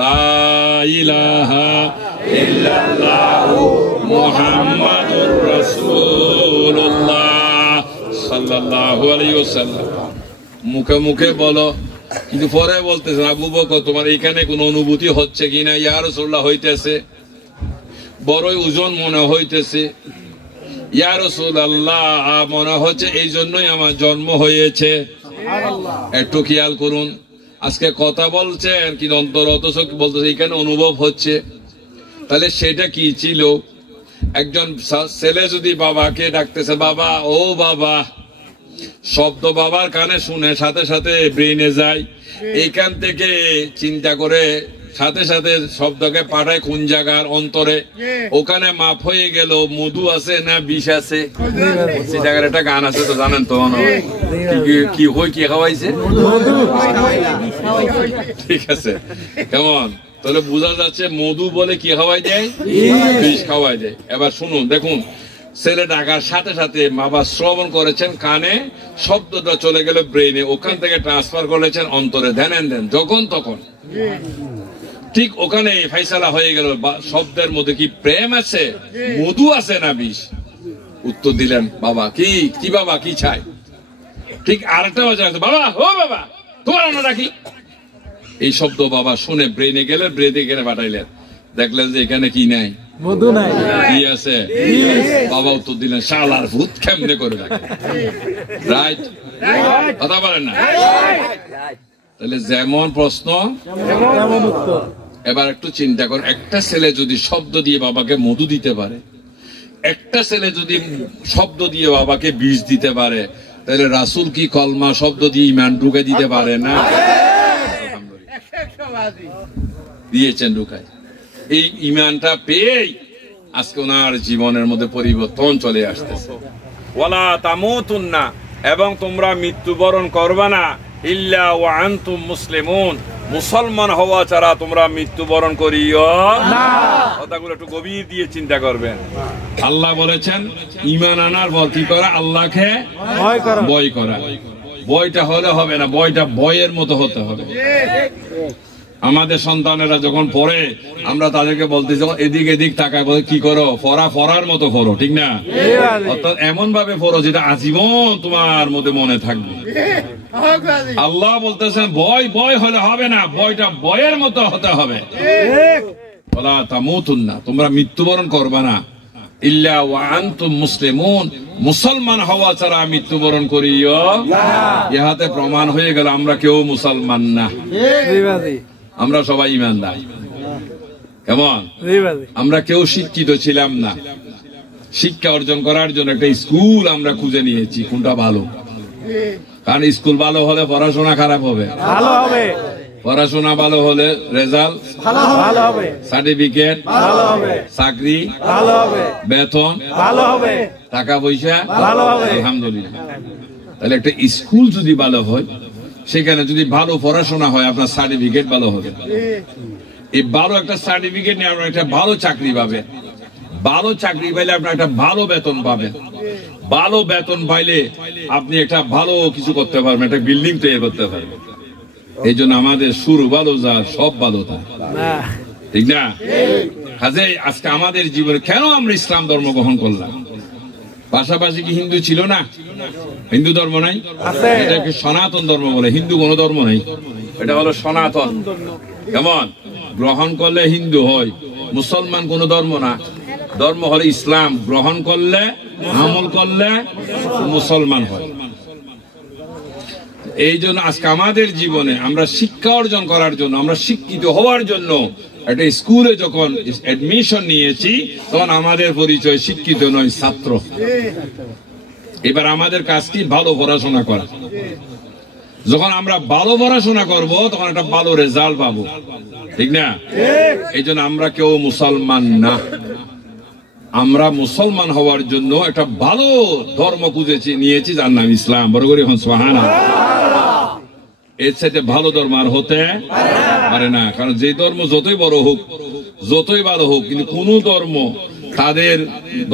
লা ইলাহা ইল্লাল্লাহু মুহাম্মাদুর রাসূলুল্লাহ সাল্লাল্লাহু আলাইহি ওয়াসাল্লাম। মুখে মুখে বলো, কিন্তু পরে বলতেছে আবু বকর তোমার এখানে কোন অনুভূতি হচ্ছে কিনা? ইয়া রাসূলুল্লাহ হইতেছে, বড়ই ওজন মনে হইতেছে। ইয়া রাসূলুল্লাহ মনে হচ্ছে এই জন্যই আমার জন্ম হয়েছে। একটু খেয়াল করুন, আজকে কথা বলছেন কিন্তু অন্তর অথচ বলতেছে এখানে অনুভব হচ্ছে। তাহলে সেটা কি ছিল? একজন ছেলে যদি বাবাকে ডাকতেছে বাবা, ও বাবা, শব্দ বাবার কানে শুনে সাথে সাথে ব্রেনে যায়, এইখান থেকে চিন্তা করে সাথে সাথে শব্দকে পাঠায় কোন জায়গার অন্তরে, ওখানে মাপ হয়ে গেল মধু আছে না বিষ আছে। সেই জায়গার একটা গান আছে তো জানেন তো, কি হই কি খাওয়াইছে, ঠিক আছে কেমন? তাহলে বোঝা যাচ্ছে মধু বলে কি খাওয়াই দেয়, বিষ খাওয়াই দেয়। এবার শুনুন, দেখুন ছেলে ডাকার সাথে সাথে বাবা শ্রবণ করেছেন কানে, শব্দটা চলে গেল ব্রেনে, ওখান থেকে ট্রান্সফার করেছেন অন্তরে, ধ্যান দেন যখন তখন ঠিক ওখানে ফাইসালা হয়ে গেল শব্দের মধ্যে কি প্রেম আছে, মধু আছে না বিষ। উত্তর দিলেন বাবা কি কি বাবা কি চাই। ঠিক আরেকটা বাজে বাবা, ও বাবা তোমার রান্নাটা কি। এই শব্দ বাবা শুনে ব্রেনে গেলেন, ব্রেনে গেলে পাঠাইলেন, দেখলেন যে এখানে কি নাই, মধু নাই, কি আছে। বাবা উত্তর দিলেন শালার ভূত কেমনে করে রাখে। রাইট কথা বলেন না? তাহলে যেমন প্রশ্ন তেমন উত্তর। এবার একটু চিন্তা কর, একটা ছেলে যদি শব্দ দিয়ে বাবাকে মধু দিতে পারে, একটা ছেলে যদি শব্দ দিয়ে বাবাকে বিষ দিতে পারে, তাহলে রাসূল কি কলমা শব্দ দিয়ে ঈমান ঢুকে দিতে পারে না? দিয়েছেন ঢুকায়। এই ঈমানটা পেয়েই আজকে ওনার জীবনের মধ্যে পরিবর্তন চলে আসতেছে। ওয়ালা তামুতুন্না, এবং তোমরা মৃত্যুবরণ করবে না, ইল্লা ওয়া আনতুম মুসলিমুন, মুসলমান হওয়া ছাড়া তোমরা মৃত্যুবরণ করিও না। কথাগুলো একটু গভীর দিয়ে চিন্তা করবেন। আল্লাহ বলেছেন ঈমান আনার পর কি করা, আল্লাহকে ভয় করা। ভয়টা হলে হবে না, ভয়টা ভয়ের মতো হতে হবে। আমাদের সন্তানেরা যখন পড়ে আমরা তাদেরকে বলতেছি এদিক এদিক তাকায়, বলে কি করো, পড়ার মতো পড়ো, ঠিক না? অর্থাৎ এমন ভাবে পড়ো যেটা আজীবন তোমার মধ্যে মনে থাকবে। আল্লাহ বলতেছেন ভয় ভয় হলে হবে না, ভয়টা ভয়ের মতো হতে হবে। ওয়ালা তামুতুন্না, তোমরা মৃত্যুবরণ করবে না, ইল্লা ওয়া আনতুম মুসলিমুন, মুসলমান হওয়া ছাড়া মৃত্যুবরণ করিও না। ইহাতে প্রমাণ হয়ে গেল আমরা কেউ মুসলমান না, আমরা সবাই ঈমানদার। কেমন? আমরা কেউ শিক্ষিত ছিলাম না। শিক্ষা অর্জন করার জন্য একটা স্কুল আমরা খুঁজে নিয়েছি, কোনটা ভালো। কারণ স্কুল ভালো হলে পড়াশোনা খারাপ হবে, ভালো হবে। পড়াশোনা ভালো হলে রেজাল্ট ভালো হবে, সার্টিফিকেট ভালো হবে, চাকরি ভালো হবে, বেতন ভালো হবে, টাকা পয়সা ভালো হবে, আলহামদুলিল্লাহ। তাহলে একটা স্কুল যদি ভালো হয়, সেখানে যদি ভালো পড়াশোনা হয়, আপনার সার্টিফিকেট ভালো হবে। এই ভালো একটা সার্টিফিকেট নিয়ে আপনার একটা ভালো চাকরি পাবেন। ভালো চাকরি পাইলে আপনার একটা ভালো বেতন পাবেন। ভালো বেতন পাইলে আপনি একটা ভালো কিছু করতে পারবেন, একটা বিল্ডিং তৈরি করতে পারবেন। এই জন্য আমাদের শুরু ভালো, যার সব ভালো তার, ঠিক না? কাজেই আজকে আমাদের জীবনে কেন আমরা ইসলাম ধর্ম গ্রহণ করলাম? পাশাপাশি কি হিন্দু ছিল না? হিন্দু ধর্ম নাই, এটাকে সনাতন ধর্ম বলে। হিন্দু কোন ধর্ম নাই, এটা হলো সনাতন। কেমন? গ্রহণ করলে হিন্দু হয়, মুসলমান কোন ধর্ম না, ধর্ম হলো ইসলাম। গ্রহণ করলে আমল করলে মুসলমান হয়। এই জন্য আজকে আমাদের জীবনে আমরা শিক্ষা অর্জন করার জন্য, আমরা শিক্ষিত হওয়ার জন্য একটা স্কুলে যখন অ্যাডমিশন নিয়েছি, তখন আমাদের পরিচয় শিক্ষিত নয়, ছাত্র। এবার আমাদের কাজ কি? ভালো পড়াশোনা করা। যখন আমরা ভালো পড়াশোনা করব, তখন একটা ভালো রেজাল্ট পাবো, ঠিক না? এই জন্য আমরা কেউ মুসলমান না। আমরা মুসলমান হওয়ার জন্য একটা ভালো ধর্ম খুঁজেছি, নিয়েছি, যার নাম ইসলাম। বড় করে এখন সুবহানাল্লাহ। এর সাথে ভালো ধর্ম আর হতে পারে না। কারণ যে ধর্ম যতই বড় হোক, যতই ভালো হোক, কিন্তু কোন ধর্ম তাদের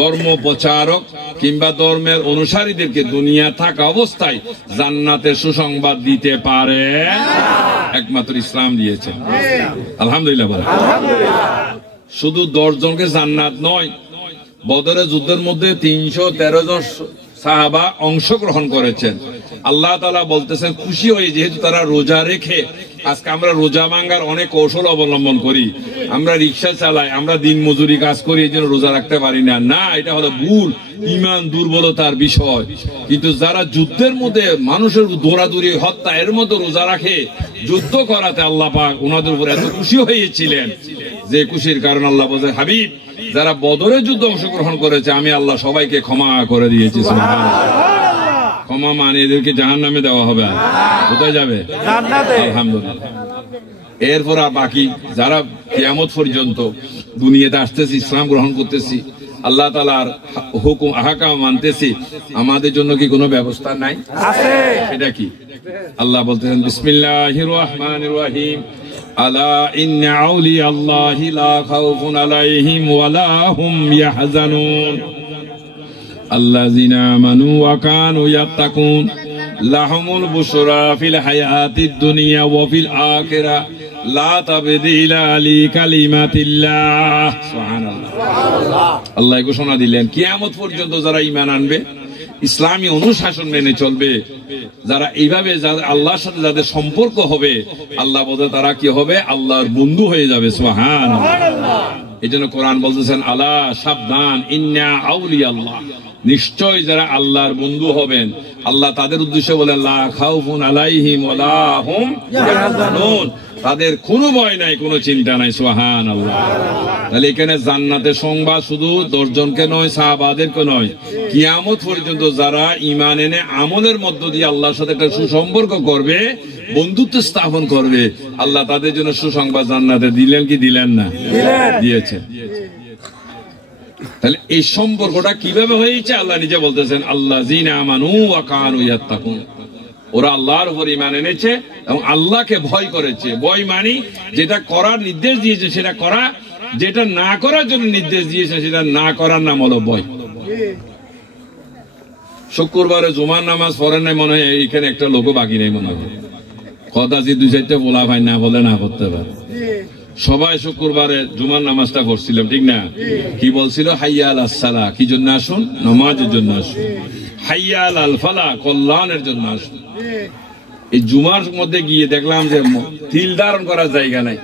ধর্ম প্রচারক কিংবা ধর্মের অনুসারীদেরকে দুনিয়া থাকা অবস্থায় জান্নাতের সুসংবাদ দিতে পারে না। একমাত্র ইসলাম দিয়েছেন। আলহামদুলিল্লাহ বলেন। শুধু 10 জনকে জান্নাত নয়, বদরের যুদ্ধের মধ্যে 313 জন সাহাবা অংশগ্রহণ করেছেন। আল্লাহ তাআলা বলতেছেন খুশি হয়ে, যেহেতু তারা রোজা রেখে, আজকে আমরা রোজা ভাঙার অনেক কৌশল অবলম্বন করি, আমরা রিক্সা চালাই, আমরা দিন মজুরি কাজ করি, এই জন্য রোজা রাখতে পারি না। না, এটা হলো ভুল, ইমান দুর্বলতার বিষয়। কিন্তু যারা যুদ্ধের মধ্যে মানুষের দৌড়াদৌড়ি, হত্যা, এর মধ্যে রোজা রাখে, যুদ্ধ করাতে আল্লাহ পাক ওনাদের উপর এত খুশি হয়েছিলেন যে খুশির কারণ আল্লাহ বলে, হাবিব যারা বদরের যুদ্ধে অংশগ্রহণ করেছে আমি আল্লাহ সবাইকে ক্ষমা করে দিয়েছি। ক্ষমা মানে এদেরকে জাহান্নামে দেওয়া হবে, কোথায় যাবে? আলহামদুলিল্লাহ। এরপর আর বাকি যারা কিয়ামত পর্যন্ত দুনিয়াতে আসতেছি, ইসলাম গ্রহণ করতেছি, আল্লাহ তাআলার হুকুম আহকাম মানতেছি, আমাদের জন্য কি কোনো ব্যবস্থা নাই? আছে। সেটা কি? আল্লাহ বলতেছেন বিসমিল্লাহির রহমানির রহিম, আলা ইন্না আউলিয়া আল্লাহি লা খাউফুন আলাইহিম ওয়া লা হুম ইয়াহজানুন আল্লাযিনা আমানু ওয়া কানু ইয়াত্তাকুন লাহুমুল বুশরা ফিল হায়াতিদ দুনিয়া ওয়া ফিল আখিরা লা তাবদীলা লিকালিমাতিল্লাহ। সুবহানাল্লাহ। আল্লাহ ঘোষণা দিলেন কিয়ামত পর্যন্ত যারা ঈমান আনবে, ইসলামী অনুশাসন মেনে চলবে, যারা এইভাবে আল্লাহর সাথে যাদের সম্পর্ক হবে, আল্লাহ বলে তারা কি হবে? আল্লাহর বন্ধু হয়ে যাবে। সুবহানাল্লাহ। এই জন্য কোরআন বলতেছেন আলা সাবধান, ইন্না আউলিয়া আল্লাহ, নিশ্চয় যারা আল্লাহর বন্ধু হবেন, আল্লাহ তাদের উদ্দেশ্যে বলেন লা খাউফুন আলাইহিম ওয়া লা হুম ইয়াহজানুন, তাদের কোনো ভয় নাই, কোনো চিন্তা নাই। সুবহানাল্লাহ। তাহলে এখানে জান্নাতের সংবাদ শুধু 10 জনকে নয়, সাহাবাদেরকে নয়, কিয়ামত পর্যন্ত যারা ঈমান এনে আমলের মধ্য দিয়ে আল্লাহর সাথে একটা সুসম্পর্ক করবে, বন্ধুত্ব স্থাপন করবে, আল্লাহ তাদের জন্য সুসংবাদ জান্নাতে দিলেন কি দিলেন না? দিয়েছেন। তাহলে এই সম্পর্কটা কিভাবে হয়েছে? আল্লাহ নিজে বলতেছেন আল্লাযিনা আমানু ওয়া কানু ইয়াত্তাকুন, ওরা আল্লাহর উপর ঈমান এনেছে এবং আল্লাহকে ভয় করেছে। ভয় মানে যেটা করার নির্দেশ দিয়েছে সেটা করা, যেটা না করার জন্য নির্দেশ দিয়েছে সেটা না করার নাম হলো ভয়। শুক্রবারে জুমার নামাজ পড়েন নাই মনে হয়, এখানে একটা লোকও বাকি নেই মনে হয়, কথা যে 2-4টা বলা ভাই না বলে না করতে পারে। সবাই শুক্রবারে জুমার নামাজটা পড়ছিলাম, ঠিক না? কি বলছিল? হাইয়া আলাস সালাহ, কি জন্য আসুন? নামাজের জন্য আসুন। হাইয়া আলাল ফালাহ, কল্যাণের জন্য আসুন। এই জুমার মধ্যে গিয়ে দেখলাম যে তিল ধারণ করার জায়গা নাই,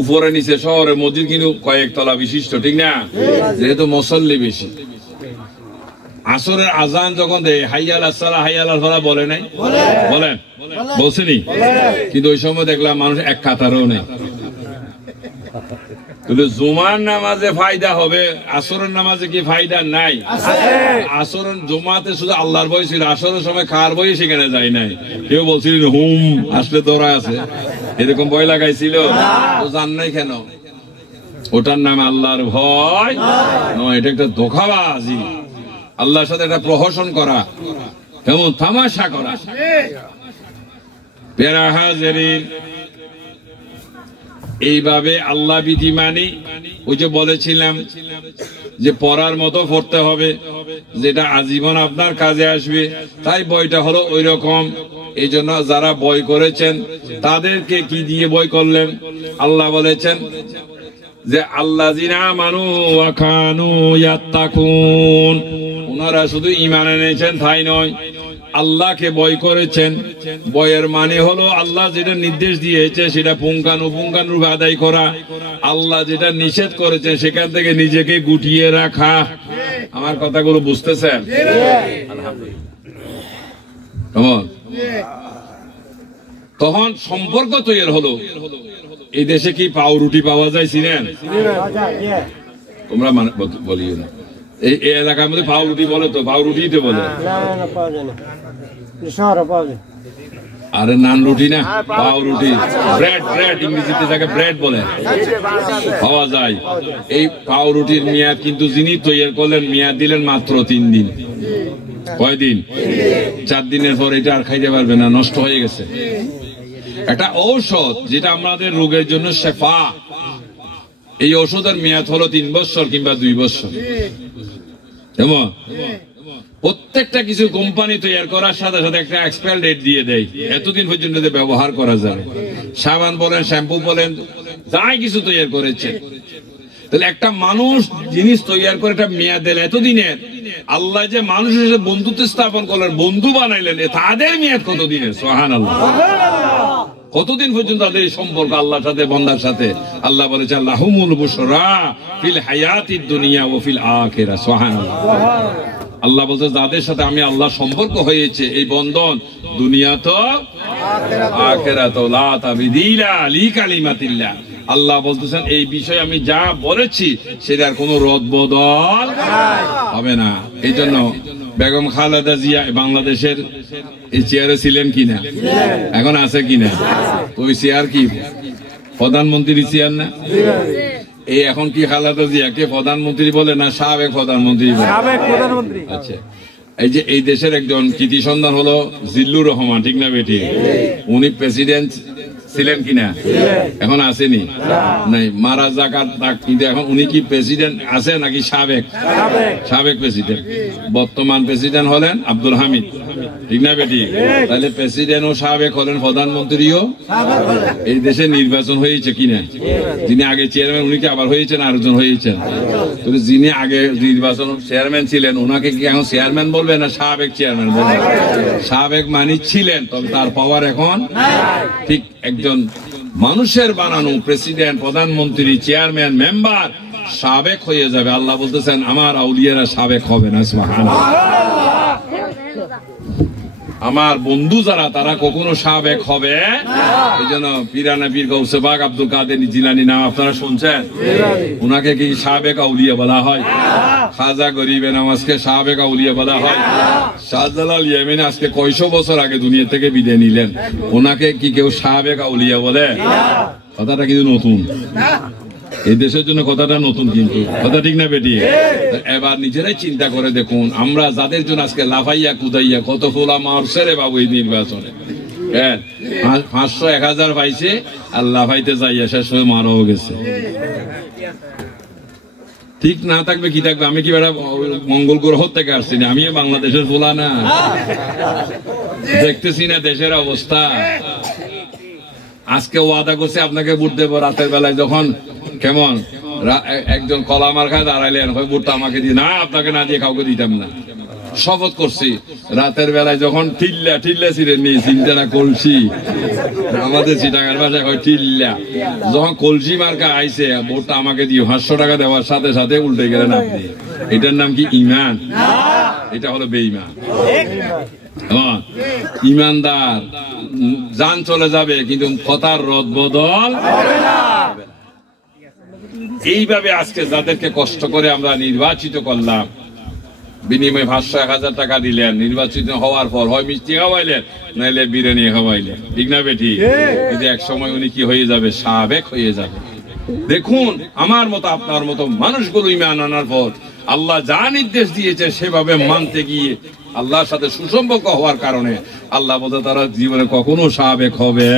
উপরে নিচে শহরে মসজিদ কিন্তু কয়েকতলা বিশিষ্ট, ঠিক না? যেহেতু মুসল্লি বেশি, আসরের আজান যখন দেয় হাইয়া আলাস সালাহ হাইয়া আলাল ফালাহ বলে নাই? বলেন, বলছেনি? কিন্তু ওই সময় দেখলাম মানুষ এক কাতারও নেই। কিন্তু জুমার নামাজে ফায়দা হবে, আসরের নামাজে কি ফায়দা নাই? আসরের জুমাতে শুধু আল্লাহর ভয় ছিল, আসরের সময় খাওয়ার ভয় সেখানে যায় নাই। কেউ বলছিল হুম আসলে তোরা আছে, এরকম ভয় লাগাইছিল, তো জান নাই কেন? ওটার নাম আল্লাহর ভয় নয়, এটা একটা ধোঁকাবাজি, আল্লাহর সাথে একটা প্রহসন করা, এমন তামাশা করা। প্যারা হাজিরিন, এইভাবে আল্লাহ বিধি মানি। ওই যে বলেছিলাম যে পড়ার মতো পড়তে হবে, যেটা আজীবন আপনার কাজে আসবে। তাই বইটা হলো ওই রকম। এই জন্য যারা বই করেছেন তাদেরকে কি দিয়ে বই করলেন? আল্লাহ বলেছেন যে আল্লাযিনা আমানু ওয়া কানু ইয়াত্তাকুন, ওনারা শুধু ঈমান এনেছেন তাই নয়, আল্লাহকে ভয় করেছেন। ভয়ের মানে হলো আল্লাহ যেটা নির্দেশ দিয়েছে সেটা পুঙ্খানুপুঙ্খানুরূপে আদায় করা, আল্লাহ যেটা নিষেধ করেছেন সেখান থেকে নিজেকে গুটিয়ে রাখা। আমার কথাগুলো বুঝতেছেন? তখন সম্পর্ক তৈরি হলো। এই দেশে কি পাউরুটি পাওয়া যায় চিনেন? তোমরা বলিও না, এই এলাকার মধ্যে পাউরুটি বলে তো, পাউরুটিতে বলে। আরে নান রুটি না, পাউরুটি, ব্রেড, ব্রেড ইংরেজিতে যাকে ব্রেড বলে, পাওয়া যায়। এই পাউরুটির মেয়াদ কিন্তু যিনি তৈরি করলেন মেয়াদ দিলেন মাত্র 3 দিন। কয়দিন? 4 দিনের পর এটা আর খাইতে পারবে না, নষ্ট হয়ে গেছে। একটা ঔষধ যেটা আমাদের রোগের জন্য শেফা, এই ঔষধের মেয়াদ হলো 3 বছর কিংবা 2 বছর। প্রত্যেকটা কিছু কোম্পানি তৈরি করার সাথে সাথে একটা এক্সপায়ার ডেট দিয়ে দেয়, এতদিন পর্যন্ত ব্যবহার করা যাবে। সাবান বলেন, শ্যাম্পু বলেন, যাই কিছু তৈরি করেছে। তাহলে একটা মানুষ জিনিস তৈরি করে একটা মেয়াদ এতদিনের, আল্লাহ যে মানুষের সাথে বন্ধুত্ব স্থাপন করলেন, বন্ধু বানাইলেন, তাদের মেয়াদ কতদিনের? সুবহানাল্লাহ। কতদিন পর্যন্ত তাদের সম্পর্ক আল্লাহর সাথে, বান্দার সাথে? আল্লাহ বলেছে লাহুমুল বুশরা ফিল হায়াতিদ দুনিয়া ওয়া ফিল আখিরাহ। সুবহানাল্লাহ। আল্লাহ বলছে যাদের সাথে আমি আল্লাহ সম্পর্ক হয়েছে, এই বন্ধন দুনিয়া তো আখিরাত লা তাবদীলা লিকালিমাতিল্লাহ। আল্লাহ বলতেছেন এই বিষয়ে আমি যা বলেছি সেটার কোনো রদ বদল হবে না। এই জন্য বেগম খালেদা জিয়া বাংলাদেশের এই চেয়ারে ছিলেন কিনা, এখন আছে কিনা? ওই চেয়ার কি প্রধানমন্ত্রী চেয়ার না? এই এখন কি খালেদা জিয়াকে প্রধানমন্ত্রী বলে না সাবেক প্রধানমন্ত্রী? আচ্ছা, এই যে এই দেশের একজন কৃতি সন্তান হলো জিল্লুর রহমান, ঠিক না বেটি? উনি প্রেসিডেন্ট ছিলেন কিনা, এখন আসেনি? নাই, মারা যাকাত, কিন্তু এখন উনি কি প্রেসিডেন্ট আছে নাকি সাবেক? সাবেক প্রেসিডেন্ট। বর্তমান প্রেসিডেন্ট হলেন আব্দুল হামিদ, ঠিক না বেটি? তাহলে প্রেসিডেন্টও সাবেক হলেন, প্রধানমন্ত্রীও। এই দেশে নির্বাচন হয়েছে কিনা? যিনি আগে চেয়ারম্যান উনি কি আবার হয়েছেন, আরেকজন হয়েছেন? তবে যিনি আগে নির্বাচন চেয়ারম্যান ছিলেন ওনাকে কি এখন চেয়ারম্যান বলবে না সাবেক চেয়ারম্যান বলবে? সাবেক মানি ছিলেন, তবে তার পাওয়ার এখন ঠিক একজন মানুষের বানানো প্রেসিডেন্ট, প্রধানমন্ত্রী, চেয়ারম্যান, মেম্বার সাবেক হয়ে যাবে। আল্লাহ বলতেছেন আমার আউলিয়ারা সাবেক হবে না। সুবহানাল্লাহ। আমার বন্ধু যারা তারা কখনো সাবেক হবে। এই জন্য পিরানা পীর গাউসে পাক আব্দুল কাদের জিলানী নাম আপনারা শুনছেন, উনাকে কি সাবেক আউলিয়া বলা হয়? খাজা গরিবে নামাজকে সাবেক আউলিয়া বলা হয়? শাহজালাল ইয়েমেনে আজকে কয়শো বছর আগে দুনিয়া থেকে বিদায় নিলেন, ওনাকে কি কেউ সাবেক আউলিয়া বলে? কথাটা কিন্তু নতুন, এই দেশের জন্য কথাটা নতুন, কিন্তু কথা ঠিক না বেটি? এবার নিজেরাই চিন্তা করে দেখুন, আমরা যাদের জন্য আজকে লাফাইয়া কুদাইয়া কত ফোলা মারছে রে বাবু এই নির্বাচনে, 500-1000 পাইছে আর লাফাইতে যাইয়া শেষ হয়ে মারাও গেছে। ঠিক না থাকবে কি থাকবে? আমি কি বেড়া মঙ্গল গ্রহ থেকে আসছি না, আমি বাংলাদেশের ফোলা না? দেখতেছি না দেশের অবস্থা। আজকে ওয়াদা করছে আপনাকে ভোট দেবো, রাতের বেলায় যখন কেমন একজন কলা মার্কায় দাঁড়াইলেন, ভোটটা আমাকে দিয়ে, না আপনাকে না দিয়ে কাউকে দিতাম না। শপথ করছি, রাতের বেলায় যখন ঠিল্লা ছিলেন নি, চিন্তা না কলসি, আমাদের চিটাগার ভাষায় হয় ঠিল্লা, যখন কলসি মার্কা আইছে ভোটটা আমাকে দিয়ে 500 টাকা দেওয়ার সাথে সাথে উল্টে গেলেন আপনি। এটার নাম কি ইমান? এটা হলো বেঈমান। ইমানদার জান চলে যাবে কিন্তু কথার রদ বদল হবে না। এইভাবে আজকে যাদেরকে কষ্ট করে আমরা নির্বাচিত করলাম, বিনিময়ে 500-1000 টাকা দিলেন, নির্বাচিত হওয়ার পর হয় মিষ্টি খাওয়াইলেন নাইলে বিরিয়ানি খাওয়াইলেন, ঠিক না বেটি? কিন্তু এক সময় উনি কি হয়ে যাবে? সাবেক হয়ে যাবে। দেখুন আমার মতো আপনার মতো মানুষগুলো ঈমান আনার পর আল্লাহ যা নির্দেশ দিয়েছে সেভাবে মানতে গিয়ে আল্লাহর সাথে সুসম্পর্ক হওয়ার কারণে আল্লাহ বলতে তারা জীবনে কখনো সাবেক হবে।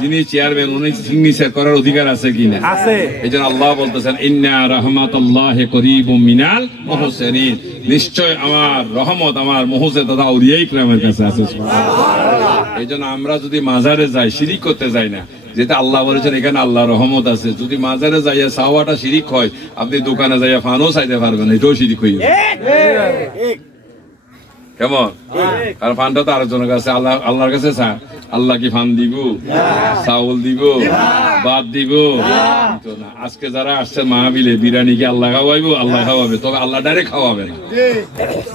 যিনি চেয়ারম্যান উনি সিগনেচার করার অধিকার আছে কিনা? আছে। এই জন্য আল্লাহ বলতেছেন ইন্না রাহমাতুল্লাহি করিবুম মিনাল মুহসিনিন, নিশ্চয় আমার রহমত আমার মুহসিন তথা আউলিয়া ইকরামের কাছে আছে। সুবহানাল্লাহ। এই জন্য আমরা যদি মাজারে যাই শিরিক করতে যাই না, যেটা আল্লাহ বলেছেন এখানে আল্লাহর রহমত আছে। যদি মাজারে যাইয়া চাওয়াটা শিরিক হয়, আপনি দোকানে যাইয়া ফানও চাইতে পারবেন, এটাও শিরিক হইবে। কেমন? কারণ ফানটা তো আরেকজনের কাছে, আল্লাহর কাছে আল্লাহ কি ফান দিব, চাউল দিব, ভাত দিব? আজকে যারা আসছে মাহফিলে বিরিয়ানি কি আল্লাহ খাওয়াইবো? আল্লাহ খাওয়াবে, তবে আল্লাহ ডাইরেক্ট খাওয়াবে না।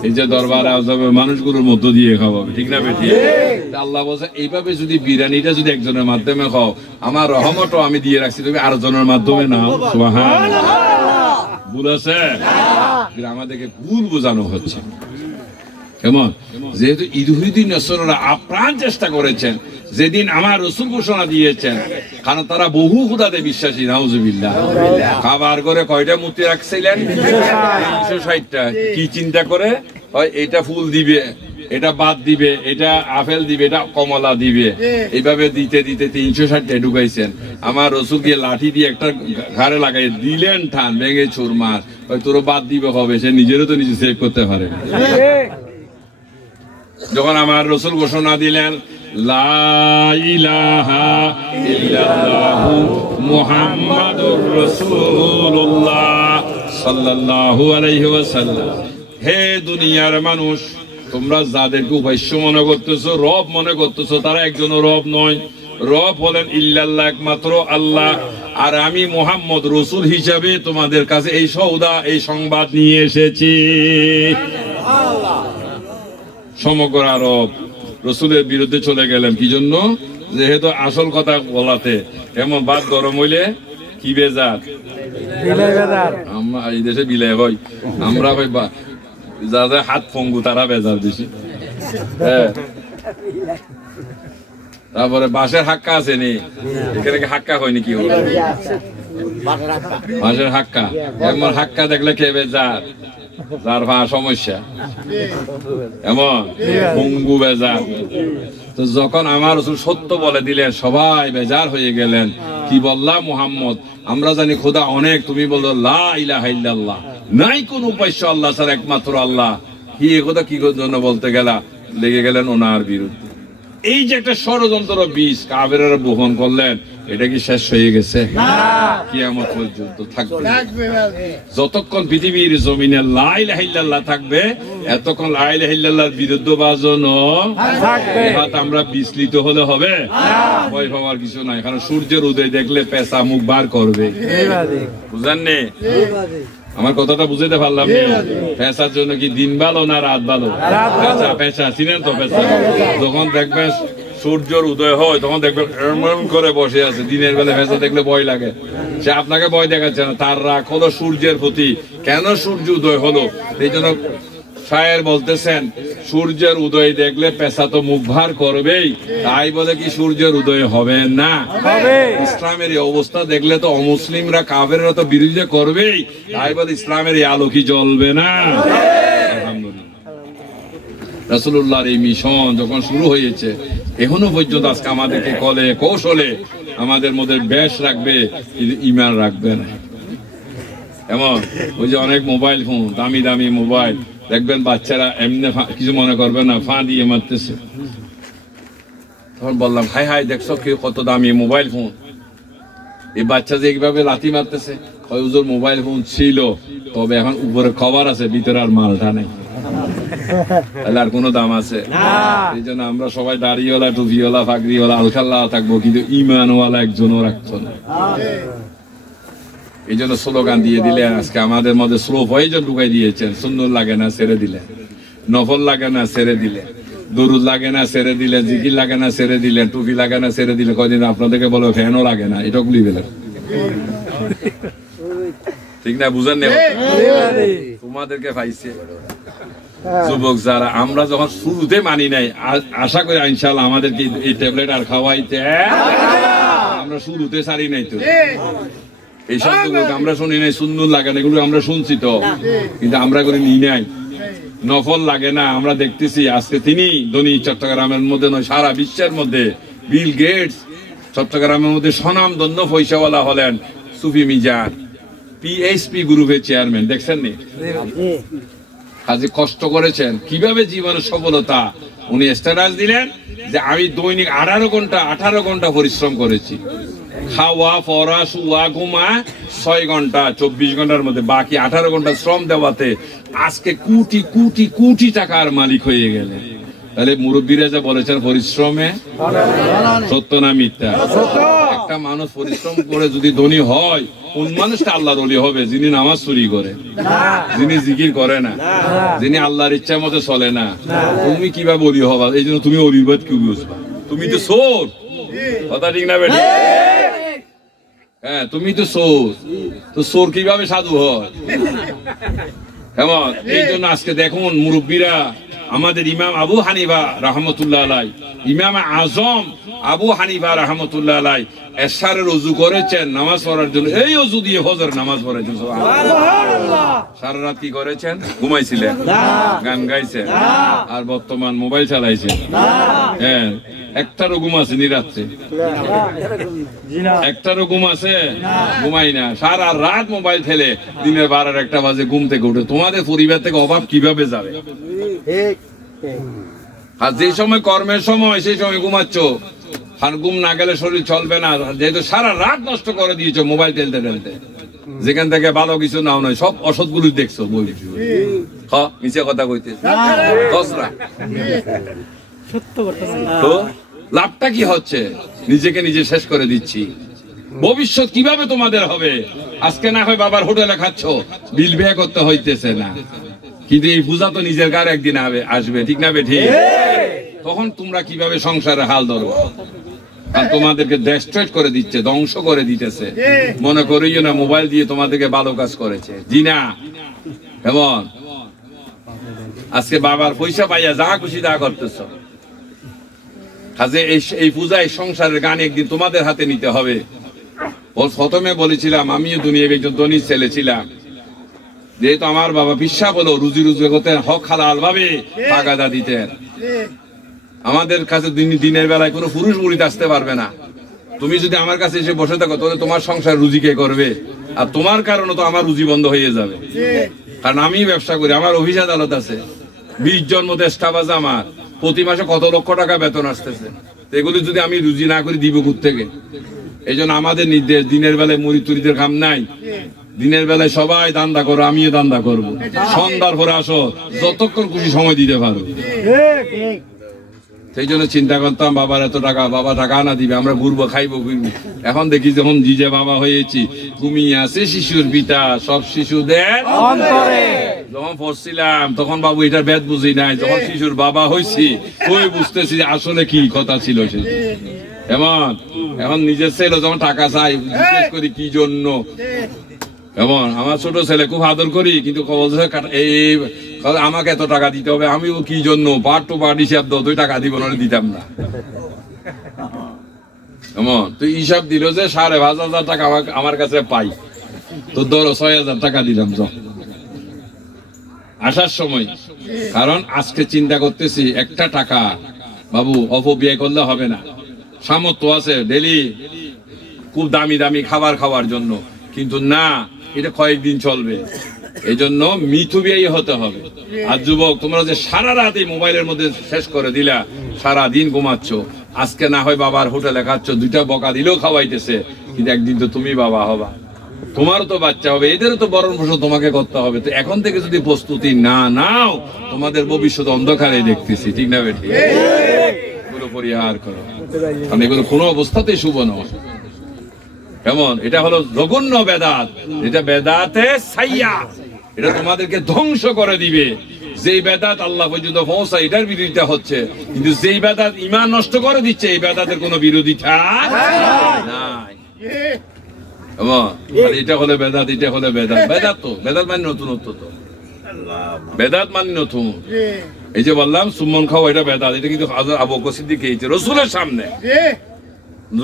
এই যে দরবারে যাবে মানুষগুলোর মধ্য দিয়ে খাওয়াবে, ঠিক না বেটি? আল্লাহ বলছে এইভাবে যদি বিরিয়ানিটা যদি একজনের মাধ্যমে খাও, আমার রহমতও আমি দিয়ে রাখছি, তুমি আরেকজনের মাধ্যমে নাও। সুবহানাল্লাহ। ভুল আছে? আমাদেরকে ভুল বোঝানো হচ্ছে। কেমন? যেহেতু ইহুদি নসরারা আপ্রাণ চেষ্টা করেছেন, যেদিন আমার রাসূল ঘোষণা দিয়েছেন, কারণ তারা বহু খোদাতে বিশ্বাসী। নাউজুবিল্লাহ। খাবার করে কয়টা মূর্তি রাখছিলেন? 360টা। কি চিন্তা করে? হয় এটা ফুল দিবে, এটা বাদ দিবে, এটা আপেল দিবে, এটা কমলা দিবে, এইভাবে দিতে দিতে 360 ঢুকাইছেন। আমার রসুল গিয়ে লাঠি দিয়ে একটা ঘাড়ে লাগাই দিলেন, ঠান ভেঙে চুরমার। তোর বাদ দিবে হবে, সে নিজেরও তো নিজে সেভ করতে পারে। যখন আমার রসুল ঘোষণা দিলেন লা ইলাহা ইল্লাল্লাহু মুহাম্মাদুর রাসূলুল্লাহ সাল্লাল্লাহু আলাইহি ওয়াসাল্লাম, হে দুনিয়ার মানুষ, তোমরা যাদেরকে উপাস্য মনে করতেছো, রব মনে করতেছো, তারা একজনও রব নয়। রব হলেন ইল্লাল্লাহ, একমাত্র আল্লাহ। আর আমি মুহাম্মদ রসুল হিসাবে তোমাদের কাছে এই সওদা, এই সংবাদ নিয়ে এসেছি। সমগ্র আরব রসুলের বিরুদ্ধে চলে গেলেন, কি জন্য? যেহেতু আসল কথা বলাতে এমন বাদ গরম হইলে কি বেজার, আমরা এই দেশে বিলাই হয়, আমরা ভাই যা যা হাত পঙ্গু তারা বেজার বেশি। হ্যাঁ, তারপরে বাঁশের হাক্কা আছে নি, এখানে হাক্কা হয়নি কি হলো? বাঁশের হাক্কা, এমন হাক্কা দেখলে কে বেজার, যার সমস্যা এমন পঙ্গু বেজার। তো যখন আমার রসুল সত্য বলে দিলেন, সবাই বেজার হয়ে গেলেন। কি বললাম মুহাম্মদ, আমরা জানি খোদা অনেক, তুমি বলো লা ইলাহা ইল্লাল্লাহ, নাই কোন উপাস্য আল্লাহ ছাড়া, একমাত্র আল্লাহ। কি কথা কি জন্য বলতে গেলা, লেগে গেলেন ওনার বিরুদ্ধে। এই যে একটা ষড়যন্ত্র বীজ কাফেররা বহন করলেন, এটা কি শেষ হয়ে গেছে? কিয়ামত পর্যন্ত থাকবে। যতক্ষণ পৃথিবীর জমিনে লা ইলাহা ইল্লাল্লাহ থাকবে, এতক্ষণ লা ইলাহা ইল্লাল্লাহর বিরুদ্ধে বাজনও থাকবে। আমরা বিচলিত হলে হবে? ভয় পাওয়ার কিছু নাই, কারণ সূর্যের উদয় দেখলে পেঁচা মুখ বার করবে। বুঝলেন? আমার কথাটা বুঝাইতে পারলাম না? পেঁচার জন্য কি দিন ভালো না রাত ভালো? পেঁচা, পেঁচা চিনেন তো? পেঁচা যখন দেখবেন সূর্যের উদয় হয়, তখন দেখবেন এমন করে বসে আছে। দিনের বেলা পেঁচা দেখলে ভয় লাগে, সে আপনাকে ভয় দেখাচ্ছে না, তার রাগ হলো সূর্যের প্রতি। কেন সূর্য উদয় হলো? এই জন্য শায়ের বলতেছেন, সূর্যের উদয় দেখলে পেঁচা তো মুখ ভার করবেই, তাই বলে কি সূর্যের উদয় হবে না? ইসলামের এই অবস্থা দেখলে তো অমুসলিমরা, কাফেররা তো বিরোধিতা করবেই, তাই বলে ইসলামের এই আলো কি জ্বলবে না? রাসূলুল্লাহর এই মিশন যখন শুরু হয়েছে, এখনো পর্যন্ত আজকে আমাদেরকে কলে কৌশলে আমাদের মধ্যে ব্যাস রাখবে, কিন্তু ঈমান রাখবে না। এমন ওই যে অনেক মোবাইল ফোন, দামি দামি মোবাইল, দেখবেন বাচ্চারা এমনি কিছু মনে করবে না, ফা দিয়ে মারতেছে। তখন বললাম, হাই হাই দেখছো কেউ কত দামি মোবাইল ফোন, এই বাচ্চা যে এইভাবে লাথি মারতেছে, হুজুর মোবাইল ফোন ছিল, তবে এখন উপরে কভার আছে, ভিতরে আর মালটা নেই, তাহলে আর কোনো দাম আছে? এই জন্য আমরা সবাই দাড়িওয়ালা, টুপিওয়ালা, ফাগরিওয়ালা, আলখাল্লা থাকবো, কিন্তু ইমানওয়ালা একজনও রাখতো না। এই জন্য স্লোগান দিয়ে দিলেন, আজকে আমাদের মধ্যে স্লো পয়জন ঢুকাই দিয়েছেন। সুন্নত লাগে না ছেড়ে দিলেন, নফল লাগে না ছেড়ে দিলেন, দরুদ লাগে না ছেড়ে দিলেন, জিকির লাগে না ছেড়ে দিলেন, টুপি লাগে না ছেড়ে দিলেন। কয়দিন আপনাদেরকে বলো ফ্যানও লাগে না, এটা গুলি দিলেন, ঠিক না? বুঝেন না? তোমাদেরকে পাইছে যুবক যারা, আমরা যখন শুরুতে মানি নাই, আশা করি ইনশাআল্লাহ আমাদেরকে এই ট্যাবলেট আর খাওয়াইতে, আমরা শুরুতে সারি নাই তো। এই শব্দগুলো আমরা শুনি নাই, সুন্নত লাগে না, এগুলো আমরা শুনছি তো, কিন্তু আমরা করে নিই নাই। নফল লাগে না, আমরা দেখতেছি আজকে তিনি ধনী, চট্টগ্রামের মধ্যে নয় সারা বিশ্বের মধ্যে বিল গেটস, চট্টগ্রামের মধ্যে স্বনামধন্য পয়সাওয়ালা হলেন সুফি মিজান, পিএইচপি গ্রুপের চেয়ারম্যান। দেখছেন নি? কাজে কষ্ট করেছেন, কিভাবে জীবনের সফলতা উনি স্ট্যাটাস দিলেন যে আমি দৈনিক 18 ঘন্টা পরিশ্রম করেছি, খাওয়া পড়া শুয়া ঘুমা 6 ঘন্টা, 24 ঘন্টার মধ্যে বাকি 18 ঘন্টা শ্রম দেওয়াতে আজকে কোটি কোটি কোটি টাকার মালিক হয়ে গেলে। তাহলে মুরব্বীরা যা বলেছেন পরিশ্রমে সত্য না মিথ্যা? একটা মানুষ পরিশ্রম করে যদি ধনী হয়, কোন মানুষটা আল্লাহর ওলি হবে? যিনি নামাজ চুরি করে, যিনি জিকির করে না, যিনি আল্লাহর ইচ্ছা মতো চলে না। তুমি কিভাবে ওলি হবা? এই জন্য তুমি অলিবাদ কি বুঝবা? তুমি তো চোর, কথা ঠিক না বেটি? হ্যাঁ, তুমি তো চোর, তো চোর কিভাবে সাধু হয়? কেমন? এই জন্য আজকে দেখুন মুরব্বীরা, আমাদের ইমাম আবু হানিফা রাহমাতুল্লাহ আলাই, ইমাম আজম আবু হানিফা রাহমাতুল্লাহ আলাই এশারের ওযু করেছেন নামাজ পড়ার জন্য, এই ওযু দিয়ে ফজর নামাজ পড়েছেন। সুবহানাল্লাহ। সারা রাত কি করেছেন? ঘুমাইছিলেন? গান গাইছেন? আর বর্তমান মোবাইল চালাইছেন? হ্যাঁ, একটারও ঘুম আছে নিরাত্রে? একটারও ঘুম আছে? ঘুমাই না, সারা রাত মোবাইল খেলে দিনের 12-1 বাজে ঘুম থেকে উঠে। তোমাদের পরিবার থেকে অভাব কিভাবে যাবে? আর যে সময় কর্মের সময় সেই সময় ঘুমাচ্ছ, আর ঘুম না গেলে শরীর চলবে না, যেহেতু সারা রাত নষ্ট করে দিয়েছো মোবাইল টেলতে টেলতে। যেখান থেকে ভালো কিছু নাও নয়, সব অসৎ গুলো দেখছো। বই মিছে কথা কইতে তো লাভটা কি হচ্ছে? নিজেকে নিজে শেষ করে দিচ্ছি। ভবিষ্যৎ কিভাবে তোমাদের হবে? আজকে না হয় বাবার হোটেলে খাচ্ছ, বিল ব্যয় করতে হইতেছে না, কিন্তু এই পূজা তো নিজের গায়ে একদিন আসবে, ঠিক না বেঠি? তখন তোমরা কিভাবে সংসারে হাল ধরবো? আর তোমাদেরকে ডেস্ট্রয় করে দিচ্ছে, ধ্বংস করে দিতেছে। মনে করিও না মোবাইল দিয়ে তোমাদেরকে ভালো কাজ করেছে, জি না। কেমন? আজকে বাবার পয়সা পাইয়া যা খুশি তা করতেছ। কাজে এই পূজা, এই সংসারের গান একদিন তোমাদের হাতে নিতে হবে। প্রথমে বলেছিলাম আমিও দুনিয়ার একজন ধনী ছেলে ছিলাম, যেহেতু আমার বাবা পিসা বলো রুজি করতেন, হক হালাল ভাবে তাগাদা দিতেন। আমাদের কাছে দিনের বেলায় কোনো পুরুষ মুরিদ আসতে পারবে না। তুমি যদি আমার কাছে এসে বসে থাকো, তাহলে তোমার সংসার রুজি কে করবে? আর তোমার কারণে তো আমার রুজি বন্ধ হয়ে যাবে। কারণ আমি ব্যবসা করি, আমার অফিস আদালত আছে, 20 জন মতো স্টাফ আছে আমার, প্রতি মাসে কত লক্ষ টাকা বেতন আসতেছে। এগুলি যদি আমি রুজি না করি দিব কোত্থেকে? এই জন্য আমাদের নির্দেশ, দিনের বেলায় মুরিদ তুরিদের কাম নাই। দিনের বেলায় সবাই দান্দা করো, আমিও দান্দা করবো। সন্ধ্যার পরে আসো, যতক্ষণ খুশি সময় দিতে পারো। সেই জন্য চিন্তা করতাম বাবার এত টাকা, বাবা টাকা না দিবে, আমরা ঘুরবো, খাইবো, ঘুরবো। এখন দেখি যখন জিজে বাবা হয়েছি, ঘুমিয়ে আছে শিশুর পিতা সব শিশুদের অন্তরে। যখন পড়ছিলাম তখন বাবু এটার বেদ বুঝি নাই, যখন শিশুর বাবা হয়েছি ওই বুঝতেছি আসলে কি কথা ছিল সে। এখন নিজের ছেলে যখন টাকা চাই, জিজ্ঞেস করি কি জন্য। এমন আমার ছোট ছেলে খুব আদর করি, কিন্তু আমাকে এত টাকা দিতে হবে, আমিও কি জন্য পার্ট টু পার্ট হিসাব দাও, তুই টাকা দিব না, দিতাম না। এমন তুই হিসাব দিল যে 5,500 টাকা আমার কাছে পাই, তো ধরো 6,000 টাকা দিলাম আসার সময়। কারণ আজকে চিন্তা করতেছি একটা টাকা বাবু অপব্যয় করলে হবে না। সামর্থ্য আছে ডেলি খুব দামি দামি খাবার খাওয়ার জন্য, কিন্তু না, এটা কয়েকদিন চলবে। এই জন্য মিথুব্যয়ী হতে হবে। আর যুবক, তোমরা যে সারা রাত এই মোবাইলের মধ্যে শেষ করে দিলা, সারা দিন ঘুমাচ্ছ, আজকে না হয় বাবার হোটেলে খাচ্ছ, 2টা বকা দিলেও খাওয়াইতেছে, কিন্তু একদিন তো তুমি বাবা হবা, তোমারও তো বাচ্চা হবে, এদেরও তো ভরণ পোষণ তোমাকে করতে হবে। তো এখন থেকে যদি প্রস্তুতি না নাও, তোমাদের ভবিষ্যৎ অন্ধকারে দেখতেছি, ঠিক না বেঠি? এগুলো পরিহার করো, কারণ এগুলো কোনো অবস্থাতেই শুভ নয়। কেমন? এটা হলো জঘন্য বেদাত, এটা বেদাতে সাইয়া, এটা তোমাদেরকে ধ্বংস করে দিবে। যেই বেদাত আল্লাহ পর্যন্ত পৌঁছায়, এটার বিরোধিতা হচ্ছে, কিন্তু যেই বেদাত ঈমান নষ্ট করে দিচ্ছে, এই বেদাতের কোনো বিরোধিতা নাই। এটা হলে বেদাত, এটা হলে বেদাত। বেদাত তো বেদাত মানে নতুনত্ব, তো বেদাত মানে নতুন। এই যে বললাম সুমন খাও, এটা বেদাত। এটা কিন্তু আবু বকর সিদ্দিক খেয়েছে রসুলের সামনে।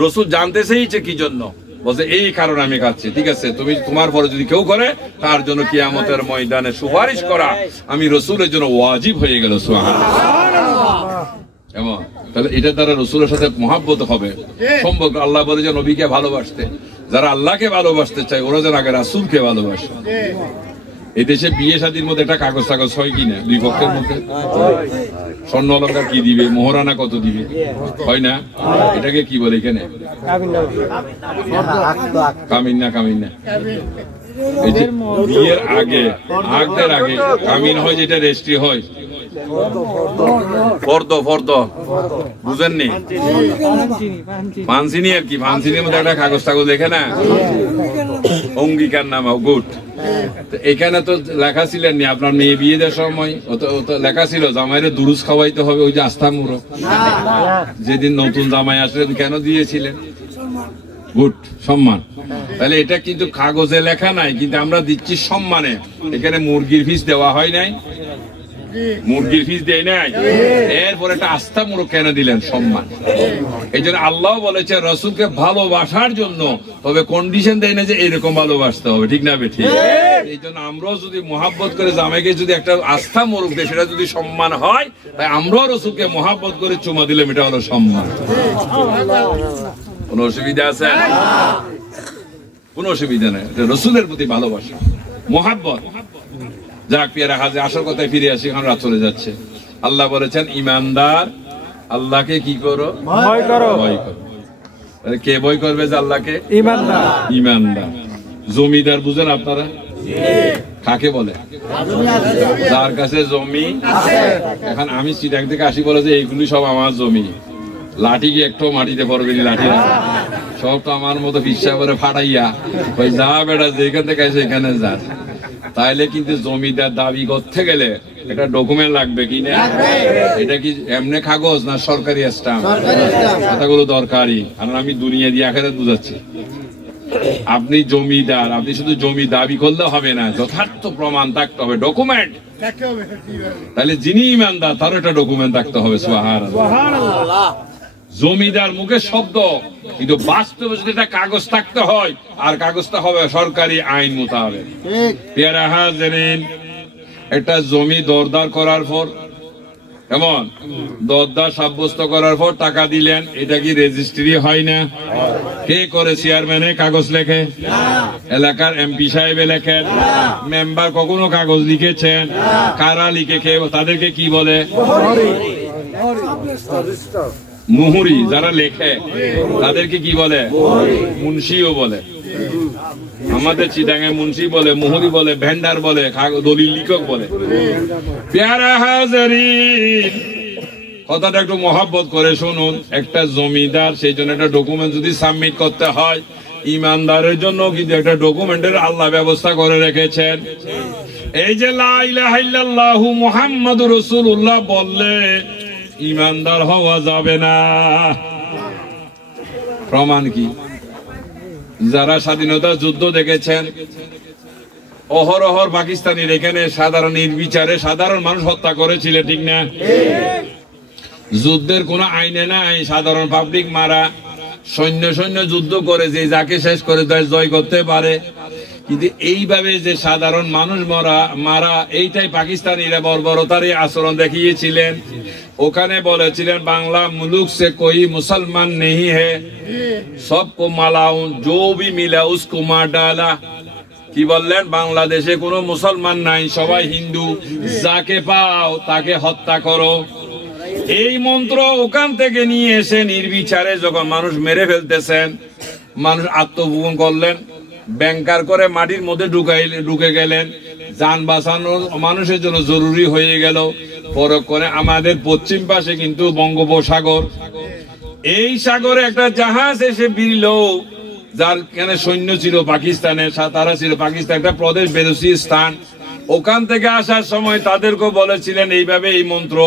রসুল জানতে চেয়েছে কি জন্য, বলছে এই কারণে আমি খাচ্ছি। ঠিক আছে, তুমি তোমার পরে যদি কেউ করে, তার জন্য কিয়ামতের ময়দানে সুপারিশ করা আমি রসুলের জন্য ওয়াজিব হয়ে গেল। সুবহানাল্লাহ। এমন তাহলে এটা দ্বারা রসুলের সাথে মহাব্বত হবে, সম্পর্ক। আল্লাহ বলে যে নবীকে ভালোবাসতে, যারা আল্লাহকে ভালোবাসতে চায় ওরা যেন আগে রাসূলকে ভালোবাসে। এই দেশে বিয়ে শাদীর মধ্যে একটা কাগজ টাগজ হয় কিনা, দুই পক্ষের মধ্যে স্বর্ণ অলঙ্কার কি দিবে, মোহরানা কত দিবে, হয় না? এটাকে কি বলে এখানে? কামিন না। এই যে বিয়ের আগে, আগদের আগে কামিন হয়, যেটা রেজিস্ট্রি হয়, ফর্দ বুঝেননি? পানসিনি আর কি, পানসিনির মধ্যে একটা কাগজ টাগজ লেখে না, অঙ্গীকার নামা, গুড। এখানে তো লেখা ছিলেন নি আপনার মেয়ে বিয়ে দেওয়ার সময়? লেখা ছিল জামাইরে দুরুস খাওয়াইতে হবে, ওই যে আস্থা মুরো, যেদিন নতুন জামাই আসলেন কেন দিয়েছিলেন? গুড, সম্মান। তাহলে এটা কিন্তু কাগজে লেখা নাই, কিন্তু আমরা দিচ্ছি সম্মানে। এখানে মুরগির ফিস দেওয়া হয় নাই, মুরগির ফিস দেয় নাই, এরপর একটা আস্থামূলক কেন দিলেন? সম্মান। এই জন্য আল্লাহ বলেছে রসুলকে ভালোবাসার জন্য, তবে কন্ডিশন দেয় না যে এরকম ভালোবাসতে হবে, ঠিক না বেঠিক? এই জন্য আমরাও যদি মহাব্বত করে জামাইকে যদি একটা আস্থামূলক দেয়, সেটা যদি সম্মান হয়, তাই আমরাও রসুলকে মহাব্বত করে চুমা দিলাম, এটা হলো সম্মান। কোন অসুবিধা আছে? কোন অসুবিধা নেই, রসুলের প্রতি ভালোবাসা, মহাব্বত। যাক পিয়ারা হাজে, আসল কথায় ফিরে আসি, এখন রাত চলে যাচ্ছে। আল্লাহ বলেছেন ইমানদার আল্লাহকে কি করো? ভয় করো। ভয় করো। কে ভয় করবে যে আল্লাহকে? ইমানদার। ইমানদার। জমিদার বুঝেন আপনারা কাকে বলে? যার কাছে জমি আছে। এখন আমি সিটাক থেকে আসি বলে যে এইগুলি সব আমার জমি, লাঠি কি একটু মাটিতে পড়বে? লাঠি সব তো আমার মতো ফিসা করে ফাটাইয়া ওই যা বেটা যেখান থেকে আসে এখানে যা। তাইলে কিন্তু জমিদার দাবি করতে গেলে একটা ডকুমেন্ট লাগবে কি না? এটা কি এমনি কাগজ না সরকারি স্ট্যাম্প? কথাগুলো দরকারি। আর আমি দুনিয়া দিয়ে আখেরাত বুঝাচ্ছি। আপনি জমিদার, আপনি শুধু জমি দাবি করলে হবে না, যথার্থ প্রমাণ থাকতে হবে, ডকুমেন্ট। তাহলে যিনি ইমানদার তারও একটা ডকুমেন্ট থাকতে হবে। সুবহানাল্লাহ। জমিদার মুখে শব্দ, কিন্তু বাস্তবে যদি একটা কাগজ থাকতে হয়, আর কাগজটা হবে সরকারি আইন মোতাবেক। পেয়ারা হাজেরিন, একটা জমি দরদার করার পর, এমন দরদার সাব্যস্ত করার পর টাকা দিলেন, এটা কি রেজিস্ট্রি হয় না? কে করে? চেয়ারম্যানে কাগজ লেখে? এলাকার এমপি সাহেব লেখেন? মেম্বার কখনো কাগজ লিখেছেন? কারা লিখে? তাদেরকে কি বলে? মুহুরি। যারা লেখে তাদেরকে কি বলে? মুন্সিও বলে। আমাদের চিটাঙ্গে মুন্সি বলে, মুহুরি বলে, ভেন্ডার বলে, দলিল লিখক বলে। প্যারা হাজারিন, কথাটা একটু মহাব্বত করে শুনুন। একটা জমিদার, সেই জন্য একটা ডকুমেন্ট যদি সাবমিট করতে হয়, ইমানদারের জন্য কিন্তু একটা ডকুমেন্টের আল্লাহ ব্যবস্থা করে রেখেছেন। এই যে লা ইলাহা ইল্লাল্লাহু মুহাম্মাদুর রাসূলুল্লাহ বললে ইমানদার হওয়া যাবে না। প্রমাণ কি? যারা স্বাধীনতা যুদ্ধ দেখেছেন, অহরহর পাকিস্তানির এখানে সাধারণ নির্বিচারে সাধারণ মানুষ হত্যা করেছিল, ঠিক না? যুদ্ধের কোন আইনে নাই সাধারণ পাবলিক মারা। সৈন্য যুদ্ধ করে যে যাকে শেষ করে দেয়, জয় করতে পারে। কিন্তু এইভাবে যে সাধারণ মানুষ মারা, এইটাই পাকিস্তানিরা বর্বরতারই আচরণ দেখিয়েছিলেন। ওখানে বলেছিলেন বাংলা মুলুক সে কোই মুসলমান নেই হে, সবকো মালাউন জো ভি মিলা উসকো মার ডালা। কি বললেন? বাংলাদেশে কোনো মুসলমান নাই, সবাই হিন্দু, যাকে পাও তাকে হত্যা করো। এই মন্ত্র ওখান থেকে নিয়ে এসে নির্বিচারে যখন মানুষ মেরে ফেলতেছেন, মানুষ আত্মগোপন করলেন, ব্যাংকার করে মাটির মধ্যে ঢুকে গেলেন। যান বাঁচানো মানুষের জন্য জরুরি হয়ে গেল। পরক্ষণে আমাদের পশ্চিম পাশে কিন্তু বঙ্গোপসাগর, এই সাগরে একটা জাহাজ এসে ভিড়ল, যার কেন সৈন্য ছিল পাকিস্তানের, তারা ছিল পাকিস্তান একটা প্রদেশ, বেলুচিস্তান। ওখান থেকে আসার সময় তাদেরকে বলেছিলেন এইভাবে এই মন্ত্র,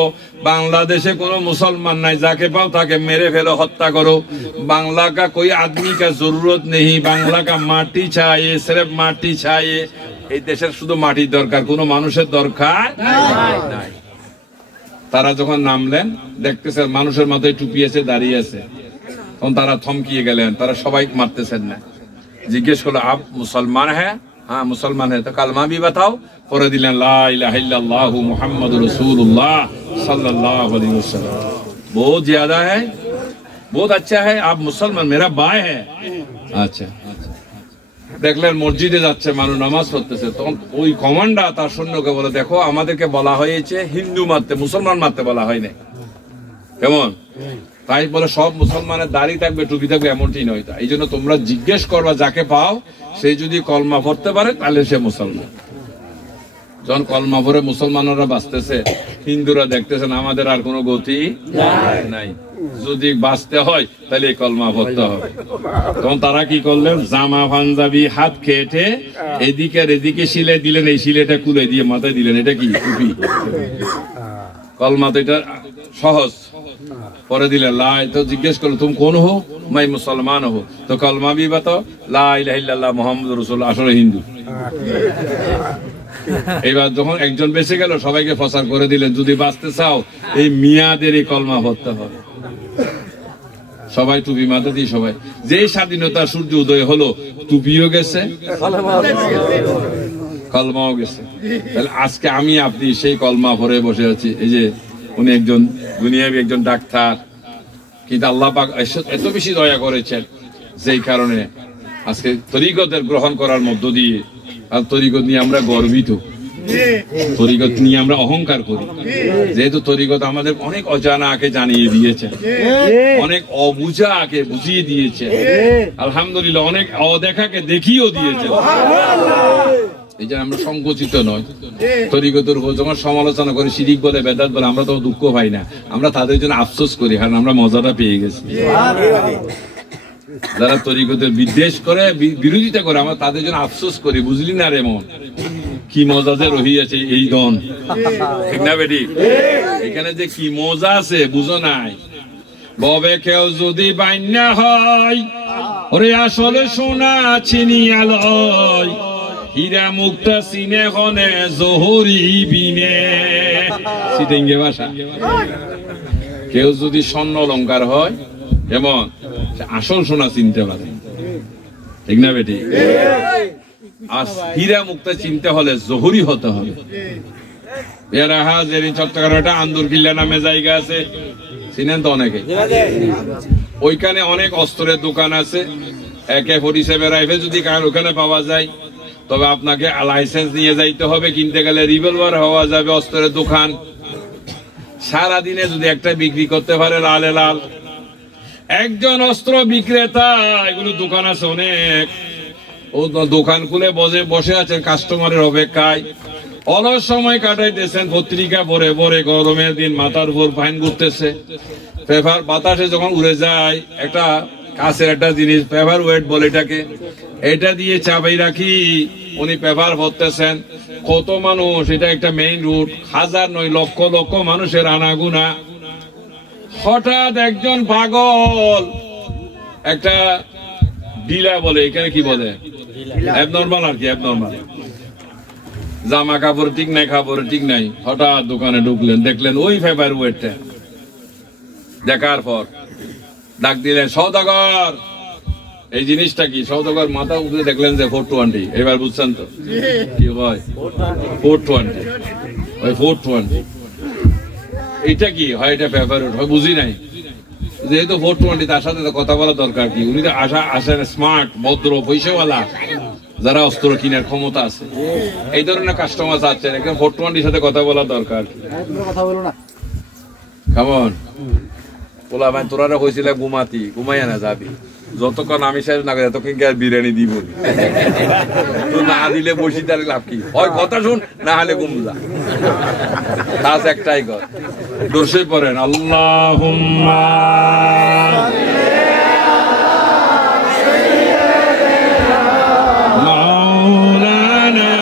বাংলাদেশে কোনো মুসলমান নাই, যাকে পাও তাকে মেরে ফেলো, হত্যা করো। বাংলা কা কোই আদমি কা জরুরত নেই, বাংলা কা মাটি চাই, সির্ফ মাটি চাই। এই দেশের শুধু মাটির দরকার, কোনো মানুষের দরকার নাই। তারা যখন নামলেন, দেখতেছেন মানুষের মাথায় টুপি আছে, দাঁড়িয়ে আছে। তখন তারা থমকিয়ে গেলেন, তারা সবাই মারতেছেন না। জিজ্ঞেস করলো আপ মুসলমান হ্যাঁ? हाँ मुसलमान है। तो कलमा भी बताओ। पढ़ दिलें ला इलाहा इल्लल्लाहु मुहम्मदुर रसूलुल्लाह सल्लल्लाहु अलैहि वसल्लम। बहुत ज्यादा है, बहुत अच्छा है, आप मुसलमान, मेरा भाई है। अच्छा, দেখলেন মসজিদে যাচ্ছে মানুষ, নামাজ পড়তেছে। তখন ওই কমান্ডার তার সৈন্যকে বলে, দেখো আমাদেরকে বলা হয়েছে হিন্দু মারতে, মুসলমান মারতে বলা হয় নাই। কেমন? তাই বলে সব মুসলমানের দাড়ি থাকবে, টুপি থাকবে এমনটি নয়। এই জন্য তোমরা জিজ্ঞেস করবা যাকে পাও, সে যদি কলমা পড়তে পারে তাহলে সে মুসলমান। যখন কলমা পড়ে মুসলমানরা বাঁচতেছে, হিন্দুরা দেখতেছেন আমাদের আর কোনো গতি নাই, যদি বাঁচতে হয় তাহলে এই কলমা পড়তে হবে। তখন তারা কি করলেন, জামা পাঞ্জাবি হাত কেটে এদিকে আর এদিকে সিলে দিলেন, এই সিলেটা খুলে দিয়ে মাথায় দিলেন, এটা কি টুপি। কলমা তো এটা সহজ পরে দিলে লা, তো জিজ্ঞেস করলো তুমি কোন হো? মাই মুসলমান হো। তো কলমা ভি বাতাও, লা ইলাহা ইল্লাল্লাহ মুহাম্মাদুর রাসূলুল্লাহ, আসলে হিন্দু। এইবার যখন একজন বেঁচে গেল, সবাইকে প্রচার করে দিলেন যদি বাঁচতে চাও এই মিয়াদের এই কলমা পড়তে হবে। সবাই টুপি মাথা দিয়ে, সবাই যেই স্বাধীনতা সূর্য উদয় হলো টুপিও গেছে, কলমাও গেছে। তাহলে আজকে আমি আপনি সেই কলমা পরে বসে আছি। এই যে উনি একজন দুনিয়াবী একজন ডাক্তার, কিন্তু আল্লাহ পাক এত বেশি দয়া করেছেন যেই কারণে আজকে তরিকতের গ্রহণ করার মধ্য দিয়ে, আর তরিকত নিয়ে আমরা গর্বিত, তরিকত নিয়ে আমরা অহংকার করি, যেহেতু তরিকত আমাদের অনেক অজানাকে জানিয়ে দিয়েছে, অনেক অবুঝাকে বুঝিয়ে দিয়েছে, আলহামদুলিল্লাহ অনেক অদেখাকে দেখিয়েও দিয়েছে। এই যে আমরা সংকুচিত নয়, তরিকতের উপর যখন সমালোচনা করি, শিরিক বলে বেদাত বলে, আমরা তো দুঃখ পাই না, আমরা তাদের জন্য আফসোস করি, কারণ আমরা মজাটা পেয়ে গেছি। যারা তরিকতের বিদ্বেষ করে, বিরোধিতা করে, আমরা তাদের জন্য আফসোস করি, বুঝলি না রে মন কি মজা যে রহিয়াছে এই দন, ঠিক না বেটি? এখানে যে কি মজা আছে বুঝো নাই। ববে কেউ যদি বাইন্যা হয়, ওরে আসলে সোনা চিনিয়া লয়, হীরা মুক্তা চিনে হনে জহরি বিনে, সিটেঙ্গে ভাষা। কেউ যদি স্বর্ণ অলংকার হয় এমন, আসল সোনা চিনতে পারে, ঠিক না বেটি? আর হীরা মুক্তা চিনতে হলে জহুরি হতে হবে। চট্টগ্রামে একটা আন্দুর কিল্লা নামে জায়গা আছে, চিনেন তো অনেকে? ওইখানে অনেক অস্ত্রের দোকান আছে। AK-47 রাইফেল যদি ওখানে পাওয়া যায়, তবে আপনাকে লাইসেন্স নিয়ে যাইতে হবে, কিনতে গেলে রিভলভার হওয়া যাবে, অস্ত্রের দোকান। সারাদিনে যদি একটা বিক্রি করতে পারে লালে লাল, একজন অস্ত্র বিক্রেতা, এগুলো দোকান আছে অনেক, ও দোকান খুলে বসে আছেন কাস্টমারের অপেক্ষায়, অলস সময় কাটাইতেছেন, পত্রিকা পড়ে পড়ে, গরমের দিন মাথার উপর ফাইন ঘুরতেছে, পেপার বাতাসে যখন উড়ে যায়, একটা কাছের একটা জিনিস পেপার ওয়েট বলে এটাকে, এটা দিয়ে চাপাই রাখি উনি পেপার ভরতেছেন। কত মানুষ, এটা একটা মেইন রুট, হাজার নয় লক্ষ লক্ষ মানুষের আনাগুনা। হঠাৎ একজন পাগল একটা ডিলা বলে, এখানে কি বলে, অ্যাবনরমাল আর কি, অ্যাবনরমাল, জামা কাপড় ঠিক নাই, খাবার ঠিক নাই, হঠাৎ দোকানে ঢুকলেন, দেখলেন ওই পেপার ওয়েটটা। দেখার পর ডাক দিলেন, সওদাগর এই জিনিসটা কি? সওদাগর মাথা উঠে দেখলেন যে 420। এবার বুঝছেন তো কি হয়? 420, ওই 420 এটা কি হয়? এটা পেপার ওয়েট হয়, বুঝি নাই। যেহেতু 420, তার সাথে কথা বলা দরকার কি? উনি তো আসেন স্মার্ট, ভদ্র, পয়সাওয়ালা, যারা অস্ত্র কিনার ক্ষমতা আছে, এই ধরনের কাস্টমার চাচ্ছেন, একদম 420 সাথে কথা বলা দরকার। কথা বলো না, কেমন বলা ভাই, তোরা হয়েছিল ঘুমাতি, ঘুমাইয়া না যাবি, যতক্ষণ আমি শেষ না করি ততক্ষণ কি আর বিরিয়ানি দিব তো না দিলে বসি, তার লাভ কি? হয় কথা শুন, না হলে ঘুম যা, কাজ একটাই কর। দর্শে পড়েন আল্লাহুম্মা মাওলানা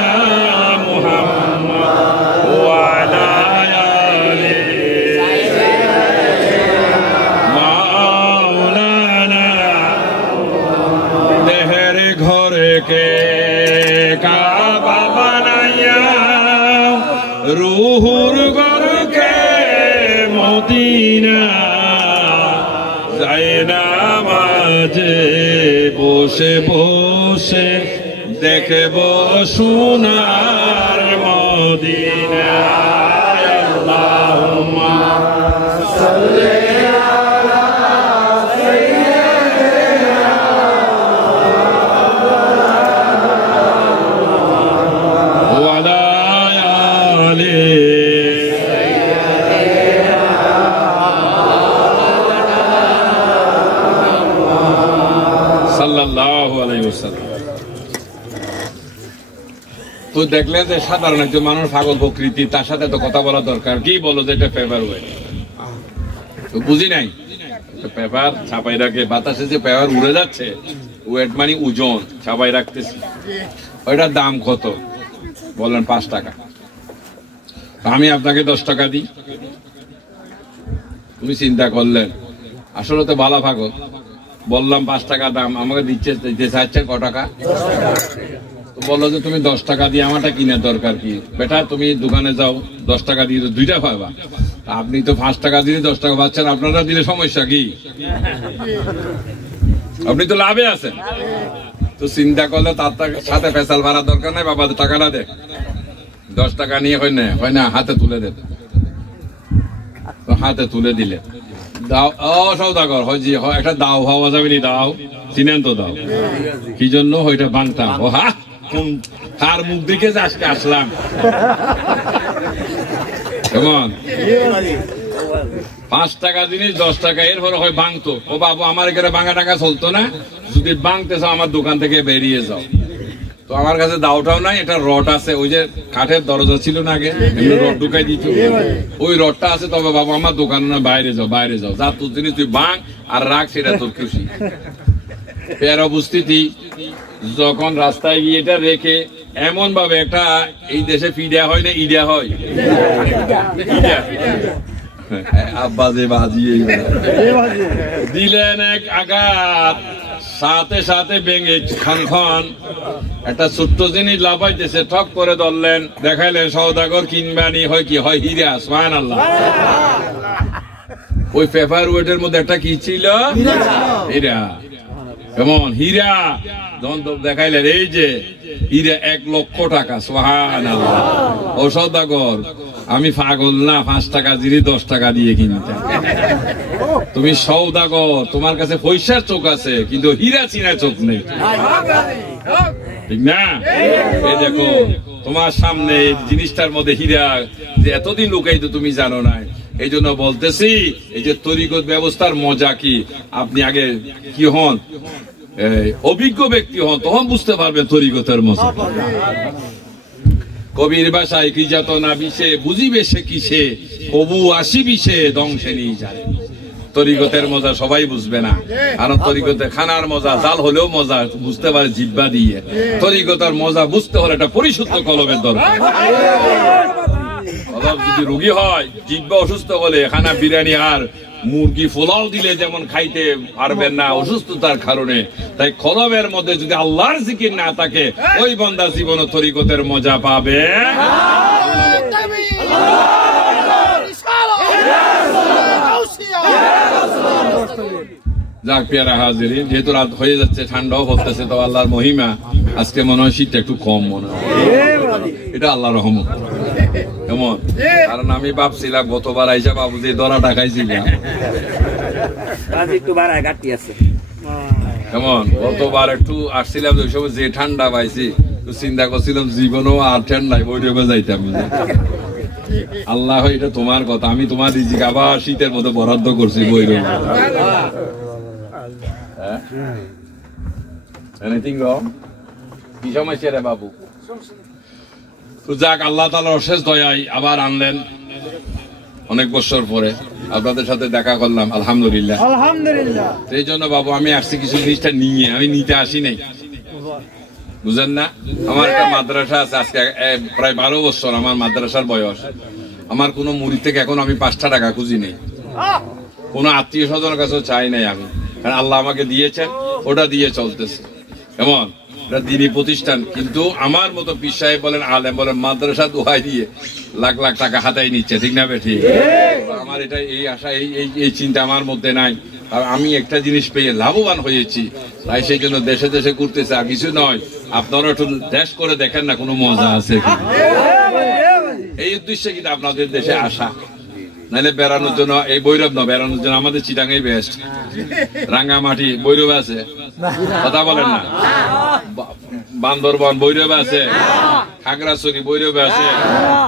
মুহাম্মদ ওয়া আলা के काबा बनाया रूहुर घर के मदीना जायना माजे বসে বসে দেখবো সোনার মদিনা আল্লাহুম্মা সাল্লি তো দেখলেন যে সাধারণ একজন মানুষ পাগল প্রকৃতি, তার সাথে তো কথা বলা দরকার। কি বলো যে এটা পেপার ওয়েট, তো বুঝি নাই। পেপার ছাপাই রাখে, বাতাসে যে পেপার উড়ে যাচ্ছে, ওয়েট মানে ওজন, ছাপাই রাখতেছি, ওইটার দাম কত? বললেন 5 টাকা। আমি আপনাকে 10 টাকা দিই, তুমি চিন্তা করলেন আসলে তো ভালো ভাগো, বললাম 5 টাকা দাম, আমাকে দিতে চাচ্ছেন ক টাকা? তো বললো যে তুমি 10 টাকা দিয়ে আমারটা কিনার দরকার কি বেটা, তুমি দোকানে যাও 10 টাকা দিয়ে তো 2টা পাবা, আপনি তো 5 টাকা দিয়ে 10 টাকা পাচ্ছেন, আপনারা দিলে সমস্যা কি? আপনি তো লাভে আছেন। তো চিন্তা করলে তার সাথে ফেসাল ভাড়া দরকার নাই, বাবা টাকাটা দে, 10 টাকা নিয়ে হয় না হাতে তুলে দে। হাতে তুলে দিলে দাও, ও সওদাগর হয় যে একটা দাও হওয়া যাবে নি, দাও চিনেন তো, দাও কি জন্য ওইটা বাংতাম। ও হা, তার মুখ দিকে আজকে আসলাম কেমন? 5 টাকা জিনিস 10 টাকা, এরপরে হয় ভাঙতো। ও বাবু আমার এখানে ভাঙা টাকা চলতো না, যদি ভাঙতে চাও আমার দোকান থেকে বেরিয়ে যাও। তো আমার কাছে দাওটাও নাই, এটা রড আছে, ওই যে কাঠের দরজা ছিল না আগে, রড ঢুকাই দিত, ওই রডটা আছে। তবে বাবু আমার দোকান না, বাইরে যাও বাইরে যাও, যা তোর জিনিস তুই ভাঙ আর রাখ, সেটা তোর খুশি। এর উপস্থিতি যখন রাস্তায় গিয়ে এটা রেখে এমন ভাবে একটা, এই দেশে ফিডা হয় না ইডা হয়, আব্বাজে বাজিয়ে দিলেন এক আঘাত, সাথে সাথে ভেঙে খান একটা ছোট্ট জিনিস লাফাইতেছে, ঠক করে ধরলেন, দেখাইলেন সওদাগর কিনবানি হয় কি হয় হীরা। সুবহানাল্লাহ। ওই পেপার ওয়েটের মধ্যে একটা কি ছিল? হীরা। কেমন হীরা? দেখাইলেন এই যে হীরা 1 লক্ষ টাকা। সুবহানাল্লাহ। ও সওদাগর আমি পাগল না, 5 টাকা জিনিস 10 টাকা দিয়ে কিনতে। তুমি সওদাগর, তোমার কাছে পয়সার চোখ আছে কিন্তু হীরা চিনা চোখ নেই, ঠিক না? এই দেখো তোমার সামনে জিনিসটার মধ্যে হীরা যে এতদিন লুকাইতো তুমি জানো না। এই জন্য বলতেছি এই যে তরিকত ব্যবস্থার মজা কি, আপনি আগে কি হন, অভিজ্ঞ ব্যক্তি হন, তখন বুঝতে পারবেন তরিকতের মজা। কবির ভাষায় কি যত না বিষে বুঝিবে সে কিসে, কবু আসিবি সে ধ্বংসে নিয়ে যায়। তরিকতের মজা সবাই বুঝবে না, কারণ তরিকতে খানার মজা জাল হলেও মজা বুঝতে পারে জিহ্বা দিয়ে। তরিকতার মজা বুঝতে হলে একটা পরিশুদ্ধ কলমের দরকার। যদি রোগী হয়, জিহ্বা অসুস্থ হলে খানা বিরিয়ানি আর মুরগি পোলাও দিলে যেমন খাইতে পারবেন না অসুস্থতার কারণে, তাই কলমের মধ্যে যদি আল্লাহর জিকির না থাকে ওই বান্দা জীবন তরিকতের মজা পাবে। যাক পেয়ারা হাজিরিন, যেহেতু রাত হয়ে যাচ্ছে, ঠান্ডাও পড়তেছে, তো আল্লাহর মহিমা আজকে মনে হয় শীতটা একটু কম মনে হয়, এটা আল্লাহর রহমত। কেমন? কারণ আমি ভাবছিলাম গতবার আইসা বাবু যে দরাটা খাইছিলাম, কেমন গতবার একটু আসছিলাম ওই সময় যে ঠান্ডা পাইছি, তো চিন্তা করছিলাম জীবনও আর ঠান্ডায় বৈঠকে যাইতাম। আল্লাহ এটা তোমার কথা, আমি তোমার রিজিক আবার শীতের মধ্যে বরাদ্দ করছি বৈরব। কি সমস্যা রে বাবু? তো যাক, আল্লাহ তাআলার অশেষ দয়ায় আবার আনলেন অনেক বছর পরে, আপনাদের সাথে দেখা করলাম, আলহামদুলিল্লাহ। আলহামদুলিল্লাহ। এই জন্য বাবু আমি আসছি কিছু জিনিসটা নিয়ে, আমি নিতে আসি নাই, বুঝেন না? আমার একটা মাদ্রাসা আছে, আজকে প্রায় 12 বছর আমার মাদ্রাসার বয়স। আমার কোনো মুরিদ থেকে এখন আমি 5টা টাকা খুঁজি নেই, কোন আত্মীয় স্বজনের কাছেও চাই নাই আমি, কারণ আল্লাহ আমাকে দিয়েছেন, ওটা দিয়ে চলতেছে। এমন এটা দিনই প্রতিষ্ঠান, কিন্তু আমার মতো পীর সাহেব বলেন, আলেম বলেন, মাদ্রাসা দোহাই দিয়ে লাখ লাখ টাকা হাতায় নিচ্ছে, ঠিক না বেঠি? আমার এটা এই আশা, এই চিন্তা আমার মধ্যে নাই। আর আমি একটা জিনিস পেয়ে লাভবান হয়েছি, তাই সেই জন্য দেশে দেশে ঘুরতেছে, আর কিছু নয়। আপনারা একটু দেশ করে দেখেন না কোনো মজা আছে কি, এই উদ্দেশ্যে কিন্তু আপনাদের দেশে আসা। নাহলে বেড়ানোর জন্য এই বৈরব না, বেড়ানোর জন্য আমাদের চিটাঙ্গাই বেস্ট। রাঙ্গামাটি বৈরব আছে, কথা বলেন না? বান্দরবান বৈরব আছে, খাগড়াছড়ি বৈরব আছে,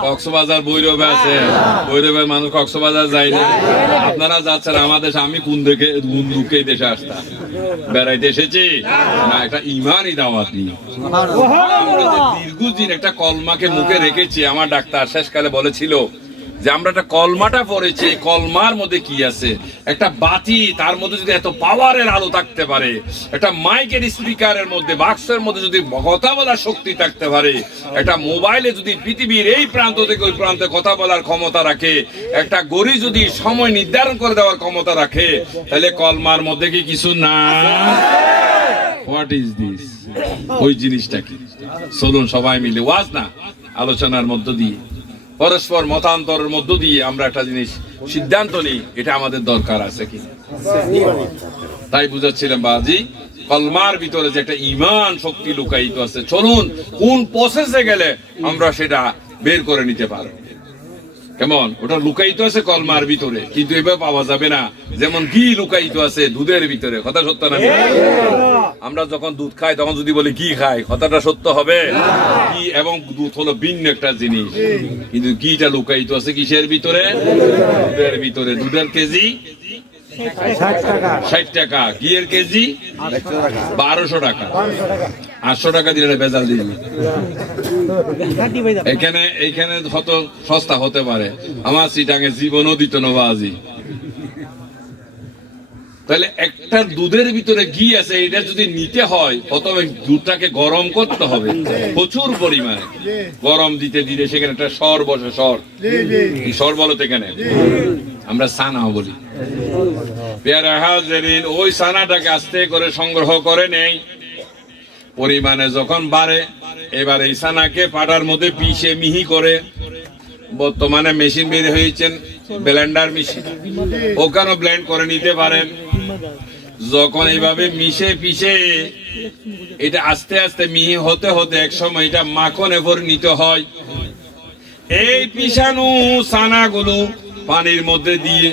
কক্সবাজার বৈরব আছে। বৈরবের মানুষ কক্সবাজার যায় না। আপনারা যাচ্ছেন আমাদের, আমি কোন দুঃখে দেশে আসতাম, বেড়াইতে এসেছি না, একটা ইমানই দাওয়াত নিয়ে। আমরা যে দীর্ঘদিন একটা কলমাকে মুখে রেখেছি, আমার ডাক্তার শেষকালে বলেছিল যে আমরা একটা কলমাটা পড়েছি, কলমার মধ্যে কি আছে। একটা বাতি, তার মধ্যে যদি এত পাওয়ারের আলো থাকতে পারে, একটা মাইকের স্পিকারের মধ্যে, বাক্সের মধ্যে যদি কথা বলার শক্তি থাকতে পারে, একটা মোবাইলে যদি পৃথিবীর এই প্রান্ত থেকে ওই প্রান্তে কথা বলার ক্ষমতা রাখে, একটা ঘড়ি যদি সময় নির্ধারণ করে দেওয়ার ক্ষমতা রাখে, তাহলে কলমার মধ্যে কি কিছু না? What is this? ওই জিনিসটা কি? চলুন সবাই মিলে ওয়াজ না, আলোচনার মধ্য দিয়ে, পরস্পর মতান্তরের মধ্য দিয়ে আমরা একটা জিনিস সিদ্ধান্ত নিই, এটা আমাদের দরকার আছে কি। তাই বুঝাচ্ছিলাম বাজি, কলমার ভিতরে যে একটা ঈমান শক্তি লুকায়িত আছে, চলুন কোন প্রসেসে গেলে আমরা সেটা বের করে নিতে পারবো। কেমন? ওটা লুকায়িত আছে কলমার ভিতরে, কিন্তু এভাবে পাওয়া যাবে না যেমন ঘি লুকায়িত আছে দুধের ভিতরে। কথা সত্য না? আমরা যখন দুধ খাই তখন যদি বলি ঘি খাই, কথাটা সত্য হবে? ঘি এবং দুধ হলো ভিন্ন একটা জিনিস, কিন্তু ঘিটা লুকায়িত আছে কিসের ভিতরে? দুধের ভিতরে। দুধের কেজি 60 টাকা, ঘিয়ের কেজি 1200 টাকা। 800 টাকা দিলে বেজাল দিবি। এখানে কত সস্তা হতে পারে, আমার সিটাকে জীবনও দিত না বাজি। তাহলে একটা দুধের ভিতরে ঘি আছে, এটা যদি নিতে হয় প্রথমে দুধটাকে গরম করতে হবে প্রচুর পরিমাণে। গরম দিতে দিতে সেখানে একটা স্বর বসে, স্বর। এই স্বর বলো তো এখানে আমরা সানা বলি। পেয়ারা হাজেরিন, ওই সানাটাকে আস্তে করে সংগ্রহ করে নেই, পরিমাণে যখন বাড়ে এবার এই সানাকে পাটার মধ্যে পিষে মিহি করে, বর্তমানে মেশিন বের হয়েছেন, ব্লেন্ডার মেশিন, ওখানে ব্লেন্ড করে নিতে পারেন। যখন এইভাবে মিশে পিষে এটা আস্তে আস্তে মিহি হতে হতে এক সময় এটা মাখনে পরিণত হয়। এই পিষানো সানাগুলো পানির মধ্যে দিয়ে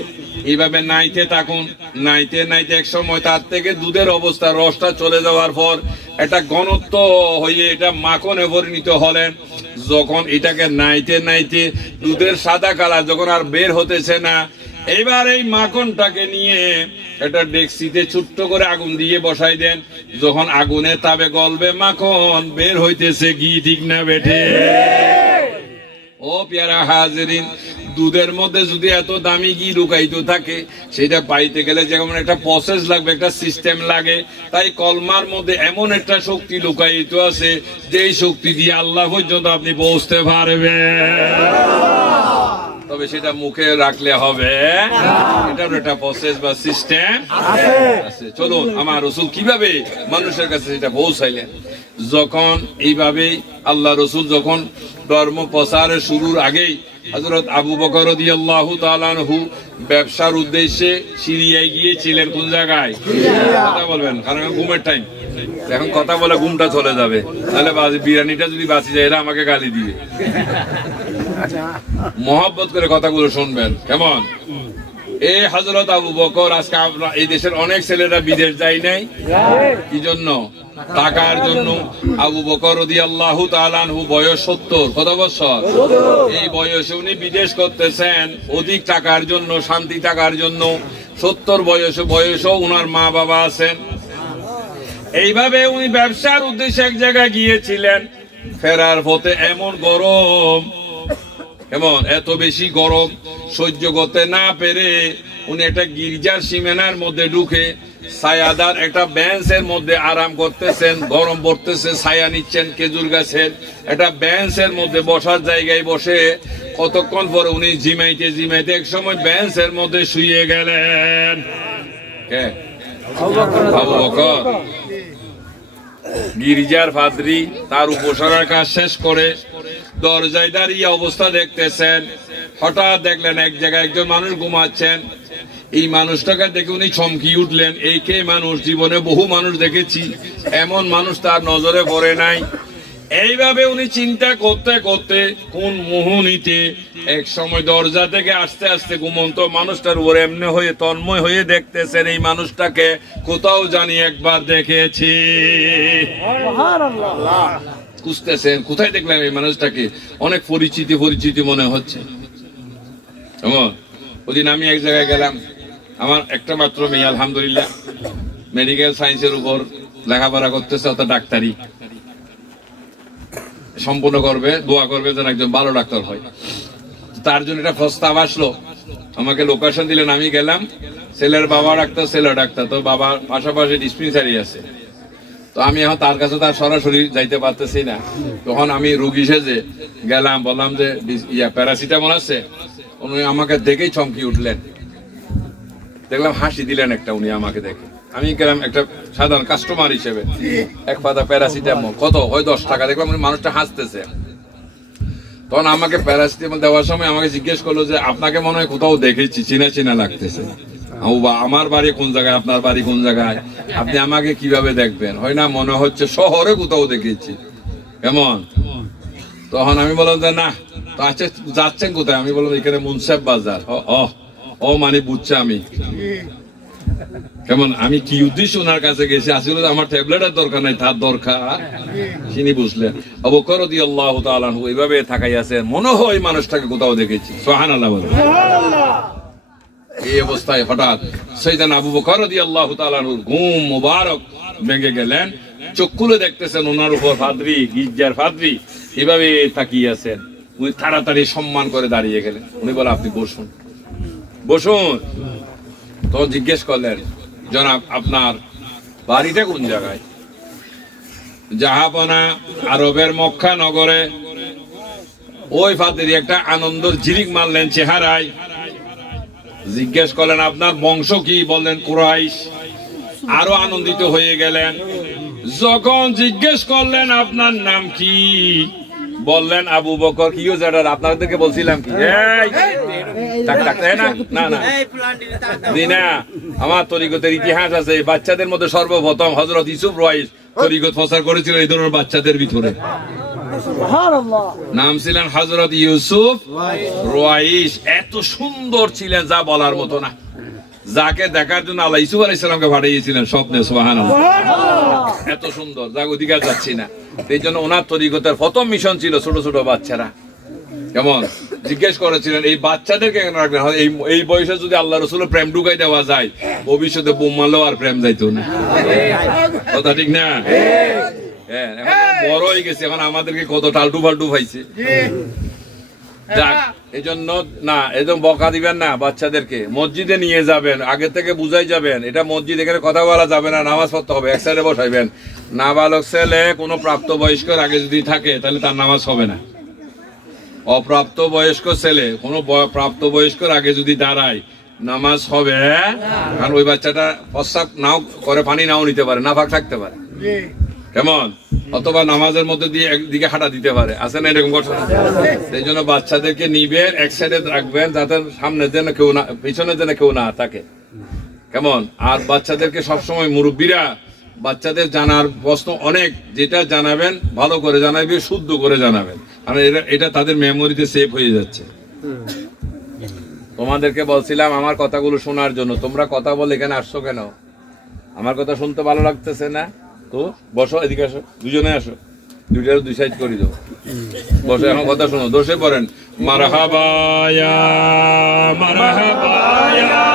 এইভাবে নাইতে থাকুন, নাইতে নাইতে এক সময় তার থেকে দুধের অবস্থা, রসটা চলে যাওয়ার পর একটা ঘনত্ব হয়ে এটা মাখনে পরিণত হলেন। যখন এটাকে নাইতে নাইতে দুধের সাদা কালার যখন আর বের হতেছে না, এবার এই মাখনটাকে নিয়ে একটা ডেকসিতে ছোট্ট করে আগুন দিয়ে বসাই দেন। যখন আগুনে তাবে গলবে মাখন, বের হইতেছে ঘি। ঠিক না বেঠে? ও পেয়ারা হাজেরিন, দুধের মধ্যে যদি এত দামি ঘি লুকায়িত থাকে, সেটা পাইতে গেলে যেমন একটা প্রসেস লাগবে, একটা সিস্টেম লাগে। তাই কলমার মধ্যে এমন একটা শক্তি লুকায়িত আছে, যেই শক্তি দিয়ে আল্লাহ পর্যন্ত আপনি পৌঁছতে পারবেন। তবে সেটা মুখে রাখলে হবে, এটার একটা প্রসেস বা সিস্টেম আছে। চলুন আমার রাসূল কিভাবে মানুষের কাছে সেটা পৌঁছাইলেন। যখন এইভাবে আল্লাহ রাসূল যখন ধর্ম প্রচারের শুরুর আগেই হযরত আবু বকর রাদিয়াল্লাহু তাআলা আনহু ব্যবসার উদ্দেশ্যে সিরিয়ায় গিয়েছিলেন। কোন জায়গায়? কথা বলবেন, কারণ ঘুমের টাইম। এখন কথা বলে ঘুমটা চলে যাবে, তাহলে বিরিয়ানিটা যদি বাঁচি যায় এরা আমাকে গালি দিবে। মহব্বত করে কথাগুলো শুনবেন, কেমন? এই হযরত আবু বকর, আজকে এই দেশের অনেক ছেলেরা বিদেশ যায় নাই, কি জন্য? টাকার জন্য। আবু বকর রাদিয়াল্লাহু তাআলা আনহু বয়স 70। কত বছর? এই বয়সে উনি বিদেশ করতেছেন অধিক টাকার জন্য, শান্তি টাকার জন্য। 70 বয়সেও উনার মা বাবা আছেন। এইভাবে উনি ব্যবসার উদ্দেশ্যে এক জায়গায় গিয়েছিলেন। ফেরার পথে এমন গরম, কেমন এত বেশি গরম সহ্য করতে না পেরে উনি একটা গির্জার সীমানার মধ্যে ঢুকে ছায়াদার একটা বেঞ্চের মধ্যে আরাম করতেছেন। গরম পড়তেছে, ছায়া নিচ্ছেন খেজুর গাছের একটা বেঞ্চের মধ্যে, বসার জায়গায় বসে কতক্ষণ পরে উনি জিমাইতে জিমাইতে এক সময় বেঞ্চের মধ্যে শুয়ে গেলেন। কে? আবু বকর। গির্জার পাদ্রী তার উপাসনার কাজ শেষ করে দরজায় দাঁড়িয়ে অবস্থা দেখতেছেন। হঠাৎ দেখলেন এক জায়গায় একজন মানুষ ঘুমাচ্ছেন। এই মানুষটাকে দেখে উনি চমকি উঠলেন। এই কে মানুষ? জীবনে বহু মানুষ দেখেছি, এমন মানুষ তার নজরে পড়ে নাই। এইভাবে উনি চিন্তা করতে করতে কোন মুহূর্তে এক সময় দরজা থেকে আস্তে আস্তে ঘুমন্ত মানুষটার উপর এমনি হয়ে তন্ময় হয়ে দেখতেছেন, এই মানুষটাকে কোথাও জানি একবার দেখেছি। খুঁজতেছেন, কোথায় দেখলাম এই মানুষটাকে, অনেক পরিচিতি মনে হচ্ছে। ওদিন আমি এক জায়গায় গেলাম, আমার একটা মাত্র মেয়ে আলহামদুলিল্লাহ মেডিকেল সায়েন্সের উপর লেখাপড়া করতেছে, অর্থাৎ ডাক্তারি সম্পূর্ণ করবে, দোয়া করবে যেন একজন ভালো ডাক্তার হয়। তার জন্য একটা প্রস্তাব আসলো, আমাকে লোকেশন দিলেন, আমি গেলাম। ছেলের বাবা ডাক্তার, ছেলে ডাক্তার, তো বাবার পাশাপাশি ডিসপেন্সারি আছে। তো আমি এখন তার কাছে তার সরাসরি যাইতে পারতেছি না। তখন আমি রুগী সেজে গেলাম, বললাম যে প্যারাসিটামল আছে। উনি আমাকে দেখেই চমকি উঠলেন, দেখলাম হাসি দিলেন একটা উনি আমাকে দেখে। আমি গেলাম একটা সাধারণ কাস্টমার হিসেবে, এক পাতা প্যারাসিটামল কত, ওই 10 টাকা। দেখলাম মানুষটা হাসতেছে। তখন আমাকে প্যারাসিটামল দেওয়ার সময় আমাকে জিজ্ঞেস করলো যে আপনাকে মনে হয় কোথাও দেখেছি, চিনা চিনা লাগতেছে। আমার বাড়ি কোন জায়গায়, আপনার বাড়ি কোন জায়গায়, আপনি আমাকে কিভাবে দেখবেন? হয় না, মনে হচ্ছে শহরে কোথাও দেখেছি। কেমন? তখন আমি বললাম যে না, তো আচ্ছা যাচ্ছেন কোথায়? আমি বললাম এখানে মুন্সেফ বাজার। ও মানে বুঝছে আমি। কেমন? আমি কি উদ্দেশ্য ওনার কাছে গেছি, আসলে আমার ট্যাবলেটের দরকার নাই, তার দরকার। তিনি বুঝলেন। আবু বকর রাদিয়াল্লাহু তাআলা আনহু এইভাবে তাকাই আছেন, মনে হয় মানুষটাকে কোথাও দেখেছি। সুবহানাল্লাহ বলেন। এই অবস্থায় হঠাৎ সাইয়েদনা আবু বকর রাদিয়াল্লাহু তাআলা আনহুর ঘুম মুবারক ভেঙে গেলেন। চোখ খুলে দেখতেছেন ওনার উপর ফাদরি, গির্জার ফাদরি এভাবে তাকিয়ে আছেন। উনি তাড়াতাড়ি সম্মান করে দাঁড়িয়ে গেলেন। উনি বলে আপনি বসুন, বসুন। তো জিজ্ঞেস করলেন, জনাব আপনার বাড়িটা কোন জায়গায়? জাহাপনা আরবের মক্কা নগরে। ওই ফাদরি একটা আনন্দের ঝিলিক মারলেন চেহারায়। জিজ্ঞেস করলেন আপনার বংশ কি? বললেন কুরাইশ। আরো আনন্দিত হয়ে গেলেন। যখন জিজ্ঞেস করলেন আপনার নাম কি? বললেন আবু বকর। কি জানার আপনাদেরকে বলছিলাম কি? না, আমার তরিকতের ইতিহাস আছে। বাচ্চাদের মধ্যে সর্বপ্রথম হযরত ইউসুফ রুয়াইশ তরিকত প্রচার করেছিল এই ধরনের বাচ্চাদের ভিতরে। নাম ছিলেন হযরত ইউসুফ রুয়াইশ। এত সুন্দর ছিলেন যা বলার মতো না। যাকে দেখার জন্য আল্লাহ ইউসুফ আলাইহিস সালামকে পাঠিয়েছিলেন স্বপ্নে। সুবহানাল্লাহ। এত সুন্দর যা ওদিকে যাচ্ছি না। এই জন্য ওনার তরিকতের প্রথম মিশন ছিল ছোট ছোট বাচ্চারা। কেমন? জিজ্ঞেস করেছিলেন এই বাচ্চাদেরকে কেন রাখলেন? এই বয়সে যদি আল্লাহ রাসূলের প্রেম ঢুকাই দেওয়া যায়, ভবিষ্যতে বোম মারলেও আর প্রেম যাইতো না। কথা ঠিক না? হ্যাঁ, এখন বড় হয়ে গেছে, এখন আমাদেরকে কত টালটু ফালটু পাইছে। যাক, এই জন্য না, একদম বকা দিবেন না বাচ্চাদেরকে। মসজিদে নিয়ে যাবেন, আগে থেকে বুঝাই যাবেন এটা মসজিদ, এখানে কথা বলা যাবে না, নামাজ পড়তে হবে, এক সাইডে বসাইবেন। নাবালক ছেলে কোনো প্রাপ্ত বয়স্কের আগে যদি থাকে তাহলে তার নামাজ হবে না। অপ্রাপ্ত বয়স্ক ছেলে কোনো প্রাপ্ত বয়স্কের আগে যদি দাঁড়ায় নামাজ হবে। কারণ ওই বাচ্চাটা প্রস্রাব নাও করে, পানি নাও নিতে পারে, নাফাক থাকতে পারে। কেমন? অথবা নামাজের মধ্যে দিয়ে একদিকে হাঁটা দিতে পারে। আছে না এরকম ঘটনা? সেই জন্য বাচ্চাদেরকে নিবেন, এক সাইডে রাখবেন, যাতে সামনে যেন কেউ না, পিছনে যেন কেউ না থাকে। কেমন? আর বাচ্চাদেরকে সবসময় মুরব্বীরা বাচ্চাদের জানার প্রশ্ন অনেক, যেটা জানাবেন ভালো করে জানাবেন, শুদ্ধ করে জানাবেন। আর এটা তাদের মেমোরিতে সেভ হয়ে যাচ্ছে। তোমাদেরকে বলছিলাম আমার কথাগুলো শোনার জন্য। তোমরা কথা বলে এখানে আসছো কেন? আমার কথা শুনতে ভালো লাগতেছে না? তো বসো, এদিকে আসো, দুজনে আসো, দুইটার দুই সাইড করে দাও। বসে এখন কথা শোনো। দোষে পড়েন মারহাবা ইয়া মারহাবা ইয়া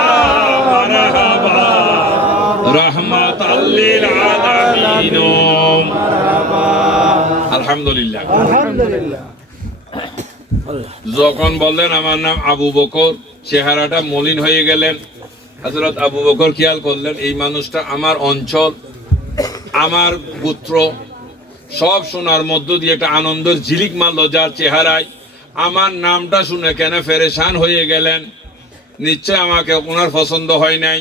মারহাবা রাহমাতাল লিল আলামিন। আলহামদুলিল্লাহ, আলহামদুলিল্লাহ। যখন বললেন আমার নাম আবু বকর, চেহারাটা মলিন হয়ে গেলেন। হযরত আবু বকর খেয়াল করলেন এই মানুষটা আমার অঞ্চল, আমার পুত্র, সব শোনার মধ্য দিয়ে একটা আনন্দের ঝিলিক মারল যার চেহারায়। আমার নামটা শুনে কেন ফেরেশান হয়ে গেলেন? নিশ্চয় আমাকে ওনার পছন্দ হয় নাই।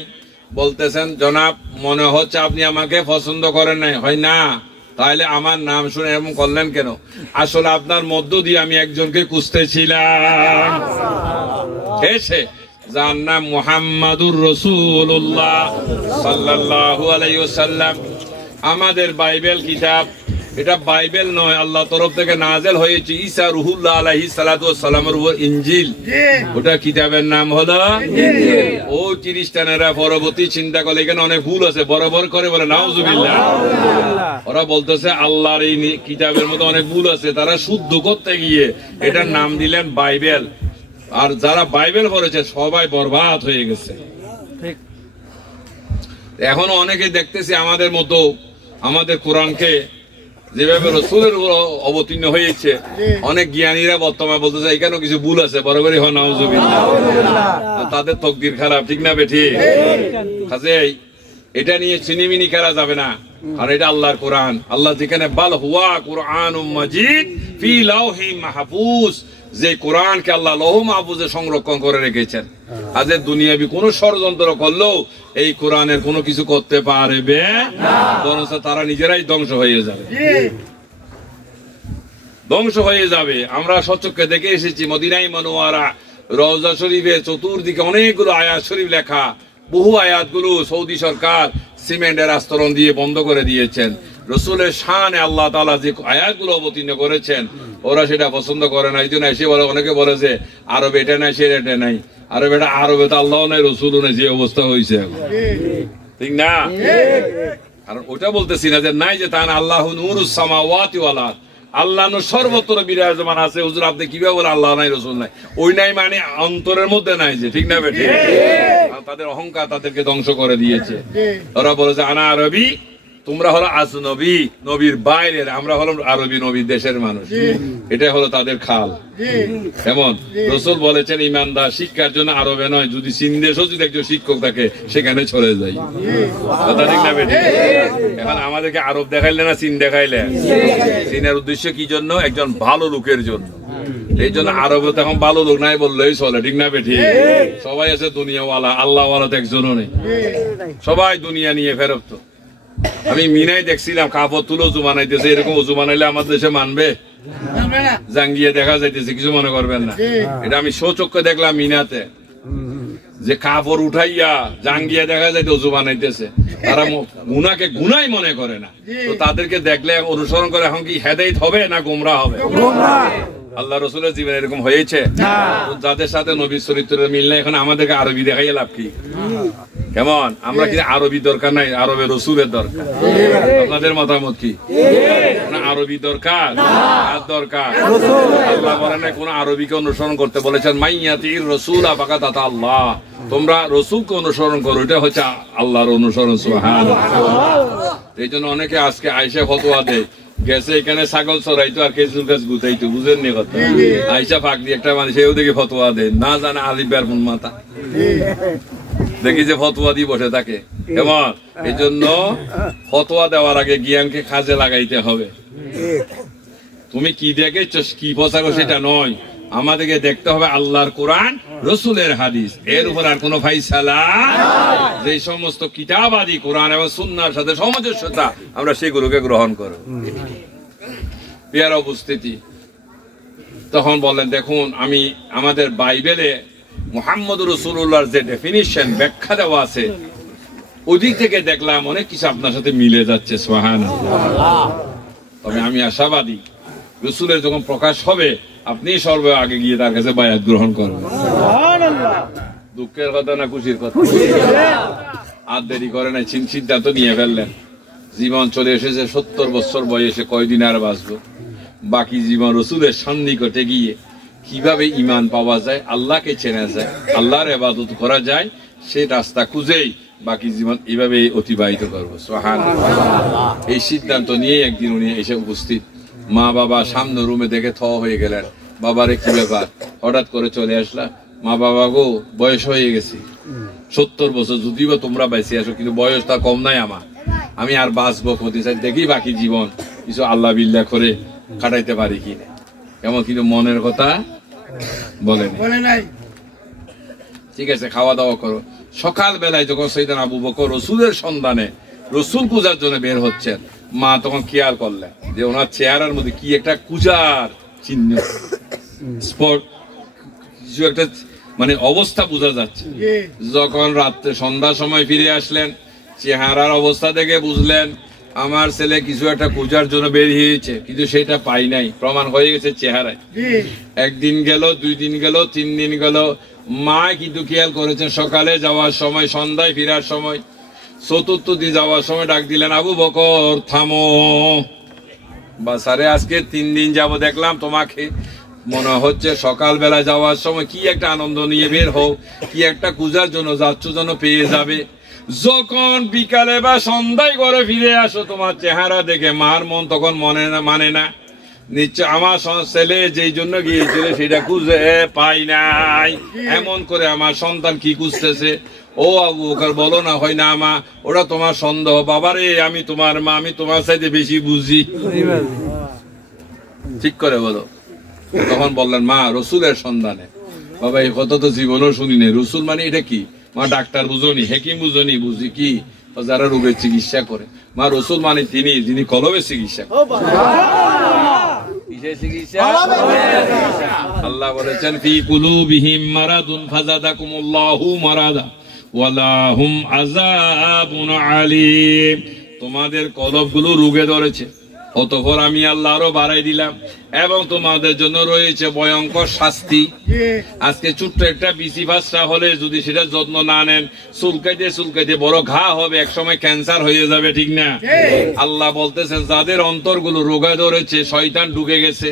বলতেছেন জনাব, মনে হচ্ছে আপনি আমাকে পছন্দ করেন নাই। হয় না? তাহলে আমার নাম শুনে এরকম করলেন কেন? আসলে আপনার মধ্য দিয়ে আমি একজনকে খুঁজতেছিলাম, এসে যার নাম মুহাম্মাদুর রাসূলুল্লাহ সাল্লাল্লাহু আলাইহি ওয়াসাল্লাম। আমাদের বাইবেল কিতাব, এটা বাইবেল নয়, আল্লাহ তরফ থেকে নাযিল হয়েছে ঈসা রুহুল্লাহ আলাইহিস সালাতু ওয়াস সালামের উপর ইনজিল। ওটা কিতাবের নাম হলো ইনজিল। ও খ্রিস্টানেরা পরবর্তী চিন্তা করে এখানে অনেক ভুল আছে, বরাবর করে বলে নাউজুবিল্লাহ। ওরা বলতেছে আল্লাহর এই কিতাবের মধ্যে অনেক ভুল আছে, তারা শুদ্ধ করতে গিয়ে এটার নাম দিলেন বাইবেল। আর যারা বাইবেল পড়েছে সবাই বরবাদ হয়ে গেছে। এখনো অনেকে দেখতেছি আমাদের মতো আমাদের কোরআনকে যেভাবে রসুলের অবতীর্ণ হয়েছে, অনেক জ্ঞানীরা বর্তমানে বলতেছে এখানেও কিছু ভুল আছে, বড় করে হয় নাউজুবিল্লাহ, তাদের তকদির খারাপ, ঠিক না বেঠি? কাজেই এটা নিয়ে চিনিমিনি খেলা যাবে না, আর এটা আল্লাহর কোরআন। আল্লাহ যেখানে বাল হুয়া কুরআনুম মাজিদ ফি লাউহিন মাহফুজ, যে কোরআনকে আল্লাহ লৌহ মাহফুজে সংরক্ষণ করে রেখেছেন। আজ দুনিয়াবি কোন ষড়যন্ত্র করলেও এই কোরআনের কোনো কিছু করতে পারবে না, বরং তারা নিজেরাই ধ্বংস হয়ে যাবে, ধ্বংস হয়ে যাবে। আমরা সচক্ষে দেখে এসেছি মদিনাই মনোয়ারা রওজা শরীফের চতুর্দিকে অনেকগুলো আয়াত শরীফ লেখা, বহু আয়াতগুলো সৌদি সরকার সিমেন্টের আস্তরণ দিয়ে বন্ধ করে দিয়েছেন। রসুলের শানে আল্লাহ তাআলা যে আয়াতগুলো অবতীর্ণ করেছেন, ওরা সেটা পছন্দ করে না। এই জন্য এসে বলে, অনেকে বলে যে আরবে এটা নাই, সেটা এটা নাই। আরবে এটা, আরবে তো আল্লাহ নাই, রসুলও নাই, যে অবস্থা হয়েছে, ঠিক না? আর ওটা বলতেছি না যে নাই, যে তা না, আল্লাহু নূরুস সামাওয়াতি ওয়াল আরদ, আল্লাহ সর্বত্র বিরাজমান আছে। হুজুর আপনি কিভাবে বলে আল্লাহ নাই, রসুল নাই? ওই নাই মানে অন্তরের মধ্যে নাই, যে ঠিক না বেঠিক? তাদের অহংকার তাদেরকে ধ্বংস করে দিয়েছে। ওরা বলে যে আনা আরবি, তোমরা হলো আজনবী, নবীর বাইরের, আমরা হলাম আরবি, নবীর দেশের মানুষ। এটা হলো তাদের খাল। এমন রসুল বলেছেন ইমানদার শিক্ষার জন্য আরবে নয়, যদি চীন দেশও যদি একজন শিক্ষক থাকে সেখানে চলে যাই, কথা ঠিক না বেঠিক? এখন আমাদেরকে আরব দেখাইলে না চীন দেখাইলে? চীনের উদ্দেশ্য কি জন্য? একজন ভালো লোকের জন্য। এই জন্য আরবে তো এখন ভালো লোক নাই বললেই চলে, ঠিক না বেঠিক? সবাই আছে দুনিয়াওয়ালা, আল্লাহওয়ালা তো একজনও নেই, সবাই দুনিয়া নিয়ে ফেরত। আমি মিনাই দেখছিলাম কাপড় তুলে উজু বানাইতেছে, এরকম উজু বানাইলে আমাদের দেশে মানবে? জাঙ্গিয়ে দেখা যাইতেছে, কিছু মনে করবেন না। এটা আমি সচক্ষে দেখলাম মিনাতে, যে কাপড় উঠাইয়া জাঙ্গিয়া দেখা যাইতে উজু বানাইতেছে। তারা গুনাকে গুনাই মনে করে না, তো তাদেরকে দেখলে অনুসরণ করে এখন কি হেদায়েত হবে না গোমরাহ হবে? আল্লাহ রসুলের জীবনে এরকম হয়েছে? যাদের সাথে নবীর চরিত্রের মিল নেই, এখন আমাদেরকে আরবি দেখাইয়া লাভ কি? কেমন? আমরা কি আরবি দরকার নাই, আরবে রসুলের দরকার। আপনাদের মতামত কি? আরবি দরকার, আর দরকার আল্লাহ বলেন না কোন আরবিকে অনুসরণ করতে বলেছেন, মাইয়াতির রাসূলা ফাকাদ আতা আল্লাহ, তোমরা রসুলকে অনুসরণ করো, এটা হচ্ছে আল্লাহর অনুসরণ। সুবহানাল্লাহ। এই জন্য অনেকে আজকে আইসা ফতোয়া দেয়, গেছে এখানে ছাগল চড়াইতো আর খেজুর গাছ গুতাইতো, বুঝেননি কথা? আইসা ফাঁক দিয়ে একটা মানুষ এও দেখে ফতোয়া দেয়, না জানে আলিফ বের কোন মাথা, দেখি যে ফতোয়া দিয়ে বসে থাকে। কেমন? এই জন্য ফতোয়া দেওয়ার আগে জ্ঞানকে কাজে লাগাইতে হবে। তুমি কি দেখেছ, কি প্রচার সেটা নয়, আমাদেরকে দেখতে হবে আল্লাহর কোরআন, রসুলের হাদিস, এর উপর আর কোন ফাইসালা। যে সমস্ত কিতাবাদি কোরআন এবং সুন্নাহর সাথে সামঞ্জস্যতা, আমরা সেগুলোকে গ্রহণ করব। প্রিয় উপস্থিতি, তখন বলেন দেখুন, আমি আমাদের বাইবেলে মুহাম্মদ রাসূলুল্লাহর যে ডেফিনিশন ব্যাখ্যা দেওয়া আছে, ওই দিক থেকে দেখলাম অনেক কিছু আপনার সাথে মিলে যাচ্ছে। সুবহানাল্লাহ। তবে আমি আশাবাদী, রসুলের যখন প্রকাশ হবে আপনি সর্ব আগে গিয়ে তার কাছে বায়াত গ্রহণ করবেন। দুঃখের কথা না খুশির কথা? আর দেরি করে নাই, সিদ্ধান্ত নিয়ে ফেললেন। জীবন চলে এসেছে 70 বছর বয়সে, কয়দিন আর বাঁচবো? বাকি জীবন রসুলের সন্নিকটে গিয়ে কিভাবে ঈমান পাওয়া যায়, আল্লাহকে চেনা যায়, আল্লাহর ইবাদত করা যায়, সেই রাস্তা খুঁজেই বাকি জীবন এইভাবে অতিবাহিত করবো। সুবহানাল্লাহ। এই সিদ্ধান্ত নিয়ে একদিন উনি এসে উপস্থিত। মা বাবা সামনে রুমে দেখে থ হয়ে গেলেন, বাবারে কি ব্যাপার, হঠাৎ করে চলে আসলা? মা বাবা গো, বয়স হয়ে গেছি, 70 বছর, যদিও তোমরা বেঁচে আসো, কিন্তু বয়স তা কম নাই আমার, আমি আর বাঁচবো ক্ষতি চাই, দেখি বাকি জীবন কিছু আল্লাহ বিল্লাহ করে কাটাইতে পারি কিনা। এমন কিন্তু মনের কথা বলে নাই। ঠিক আছে, খাওয়া দাওয়া করো। সকাল বেলায় যখন সাইয়েদনা আবু বকর রসুলের সন্ধানে রসুল পূজার জন্য বের হচ্ছেন, মা তখন খেয়াল করলেন যে ওনার চেহারার মধ্যে কি একটা কুজার চিহ্ন, স্পট, কিছু একটা মানে অবস্থা বোঝা যাচ্ছে। যখন রাত্রে সন্ধ্যার সময় ফিরে আসলেন, চেহারার অবস্থা দেখে বুঝলেন আমার ছেলে কিছু একটা পূজার জন্য বেরিয়েছে, কিন্তু সেটা পাই নাই, প্রমাণ হয়ে গেছে চেহারায়। একদিন গেল, 2 দিন গেল, 3 দিন গেল, মা কিন্তু খেয়াল করেছেন সকালে যাওয়ার সময়, সন্ধ্যায় ফেরার সময়, 4র্থ দিন যাওয়ার সময় ডাক দিলেন, আবু বকর থামো, বাসারে আজকে 3 দিন যাব, দেখলাম তোমাকে মনে হচ্ছে সকালবেলা যাওয়ার সময় কি একটা আনন্দ নিয়ে বের হও, কি একটা পূজার জন্য যাচ্ছ, যেন পেয়ে যাবে, যখন বিকালে বা সন্ধ্যায় ঘরে ফিরে আসো তোমার চেহারা দেখে মার মন তখন মানে না, নিশ্চয় আমার ছেলে যেই জন্য গিয়েছিল সেটা খুঁজে পাই নাই, এমন করে আমার সন্তান কি খুঁজতেছে। ও আবু বকর বলো না, হয় না মা, ওটা তোমার সন্দেহ। বাবারে আমি তোমার মা, আমি তোমার চাইতে বেশি বুঝি, ঠিক করে বলো। তখন বললেন মা রসুলের সন্ধানে। বাবা এই কথা তো জীবনও শুনি নাই, রসুল মানে এটা কি? মা ডাক্তার বুঝনি, হেকিম বুঝনি, বুঝি কি যারা রোগের চিকিৎসা করে। মা রসুল মানে তিনি যিনি কলবের চিকিৎসা। আল্লাহ বলেছেন ফি কুলুবিহিম মারাদুন ফাযাদাকুমুল্লাহু মারাদা ওয়ালাহুম আযাবুন আলীম। তোমাদের কলবগুলো রোগে ধরেছে, অতঃপর আমি আল্লাহ আরো বাড়াই দিলাম এবং তোমাদের জন্য রয়েছে ভয়ঙ্কর শাস্তি। আজকে ছোট্ট একটা বিসি বাচ্চা হলে যদি সেটা যত্ন না নেন, চুলকাইতে বড় ঘা হবে, একসময় ক্যান্সার হয়ে যাবে, ঠিক না? আল্লাহ বলতেছেন যাদের অন্তরগুলো রোগা ধরেছে, শয়তান ঢুকে গেছে,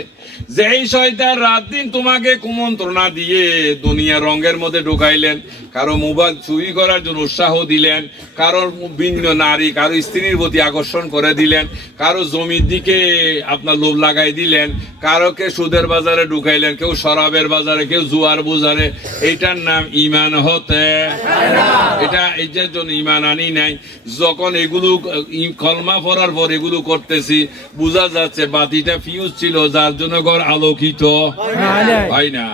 যেই শয়তান রাত দিন তোমাকে কুমন্ত্রণা দিয়ে দুনিয়ার রঙের মধ্যে ঢুকাইলেন, কারো মোবাইল চুরি করার জন্য উৎসাহ দিলেন, কারোর ভিন্ন নারী, কারো স্ত্রীর প্রতি আকর্ষণ করে দিলেন, কারো জমির দিকে আপনার লোভ লাগাই দিলেন, কারোকে সুদের বাজারে ঢুকাইলেন, কেউ শরাবের বাজারে, কেউ জুয়ার বাজারে। এইটার নাম ইমান হতে, এটা এটার জন্য ইমান আনি নাই। যখন এগুলো কলমা পড়ার পর এগুলো করতেছি, বোঝা যাচ্ছে বাতিটা ফিউজ ছিল, যার জন্য ঘর আলোকিত হয় না।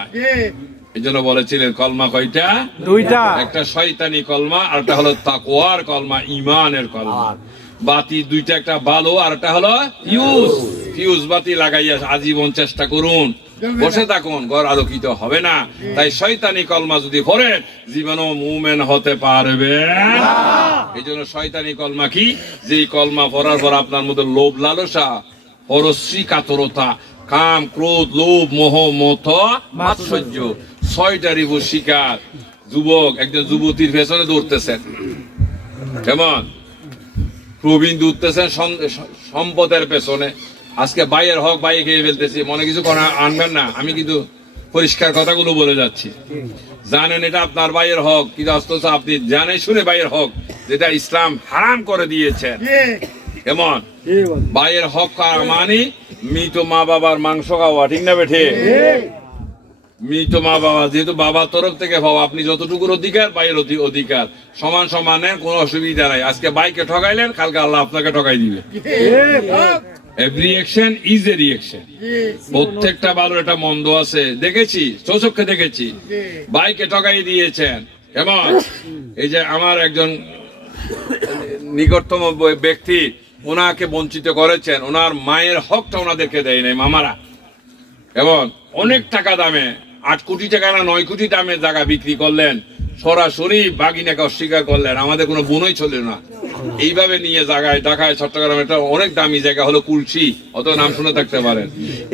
এই জন্য বলেছিলেন কলমা কয়টা? দুইটা, একটা শয়তানি কলমা আর একটা হলো তাকওয়ার কলমা, ইমানের কলমা। বাতি দুইটা, একটা ভালো আর একটা হলো ফিউজ বাতি লাগাইয়া আজীবন চেষ্টা করুন, বসে থাকুন, ঘর আলোকিত হবে না। তাই শয়তানি কলমা যদি পড়েন জীবনও মুমিন হতে পারবে। এই জন্য শয়তানি কলমা কি? যে কলমা পড়ার পর আপনার মধ্যে লোভ লালসা, পরশ্রী কাতরতা, কাম ক্রোধ লোভ মোহ মত মাৎসর্য, 6টা রিপু শিকার। যুবক একজন যুবতীর পেছনে দৌড়তেছেন, কেমন প্রবীণ দৌড়তেছেন সম্পদের পেছনে। আজকে বাইয়ের হক বাইয়ে খেয়ে ফেলতেছি, মনে কিছু করা আনবেন না, আমি কিন্তু পরিষ্কার কথাগুলো বলে যাচ্ছি। জানেন এটা আপনার বাইয়ের হক, কিন্তু অথচ আপনি জানে শুনে বাইয়ের হক, যেটা ইসলাম হারাম করে দিয়েছেন। কেমন বাইয়ের হক মানে মৃত মা বাবার মাংস খাওয়া, ঠিক না বেঠে? মৃত মা বাবা যেহেতু বাবার তরফ থেকে পাওয়া, আপনি যতটুকুর অধিকার বাইয়ের অধিকার সমান সমানের, কোন অসুবিধা নাই। আজকে বাইকে ঠকাইলেন, কালকে আল্লাহ আপনাকে ঠকাই দিবে। Every action is a reaction. প্রত্যেকটা ভালো একটা মন্দ আছে, দেখেছি, চোখে দেখেছি। বাইকে ঠকাই দিয়েছেন, কেমন? এই যে আমার একজন নিকটতম ব্যক্তি, ওনাকে বঞ্চিত করেছেন, ওনার মায়ের হকটা ওনাদেরকে দেয় নাই মামারা। এবং অনেক টাকা দামে, 8 কোটি টাকা না 9 কোটি দামে জায়গা বিক্রি করলেন, সরাসরি বাগিনাকে অস্বীকার করলেন, আমাদের কোনো বোনই ছিল না। এইভাবে নিয়ে জায়গায় ঢাকায় চট্টগ্রামে একটা অনেক দামি জায়গা হলো কুলসি, অত নাম শুনে থাকতে পারেন।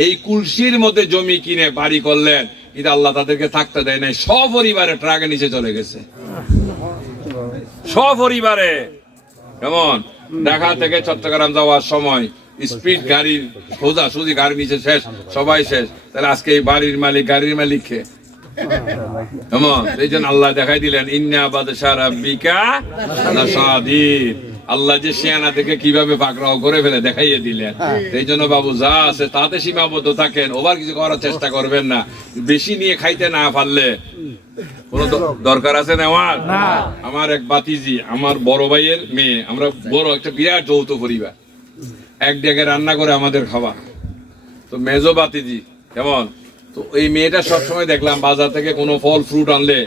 এই কুলসির মধ্যে জমি কিনে বাড়ি করলেন, কিন্তু আল্লাহ তাদেরকে থাকতে দেয় নাই। সপরিবারে ট্রাকের নিচে চলে গেছে, সপরিবারে। কেমন ঢাকা থেকে চট্টগ্রাম যাওয়ার সময় স্পিড গাড়ির সোজাসুজি গাড়ি নিচে শেষ, সবাই শেষ। তাহলে আজকে এই বাড়ির মালিক, গাড়ির মালিক কে? কেমন? এই জন্য আল্লাহ দেখাই দিলেন ইন্না বাদশা রাব্বিকা লাশাদীদ। আল্লাহ যে শিয়ানা থেকে কিভাবে পাকড়াও করে ফেলে দেখাইয়ে দিলেন। এই জন্য বাবু যা আছে তাতে সীমাবদ্ধ থাকেন, ওভার কিছু করার চেষ্টা করবেন না। বেশি নিয়ে খাইতে না পারলে কোন দরকার আছে নেওয়ার? আমার এক বাতিজি, আমার বড় ভাইয়ের মেয়ে, আমরা বড় একটা বিরাট যৌথ পরিবার, এক ডেকে রান্না করে আমাদের খাওয়া। তো মেজো বাতিজি কেমন, তো এই মেয়েটা সবসময় দেখলাম বাজার থেকে কোনো ফল ফ্রুট আনলে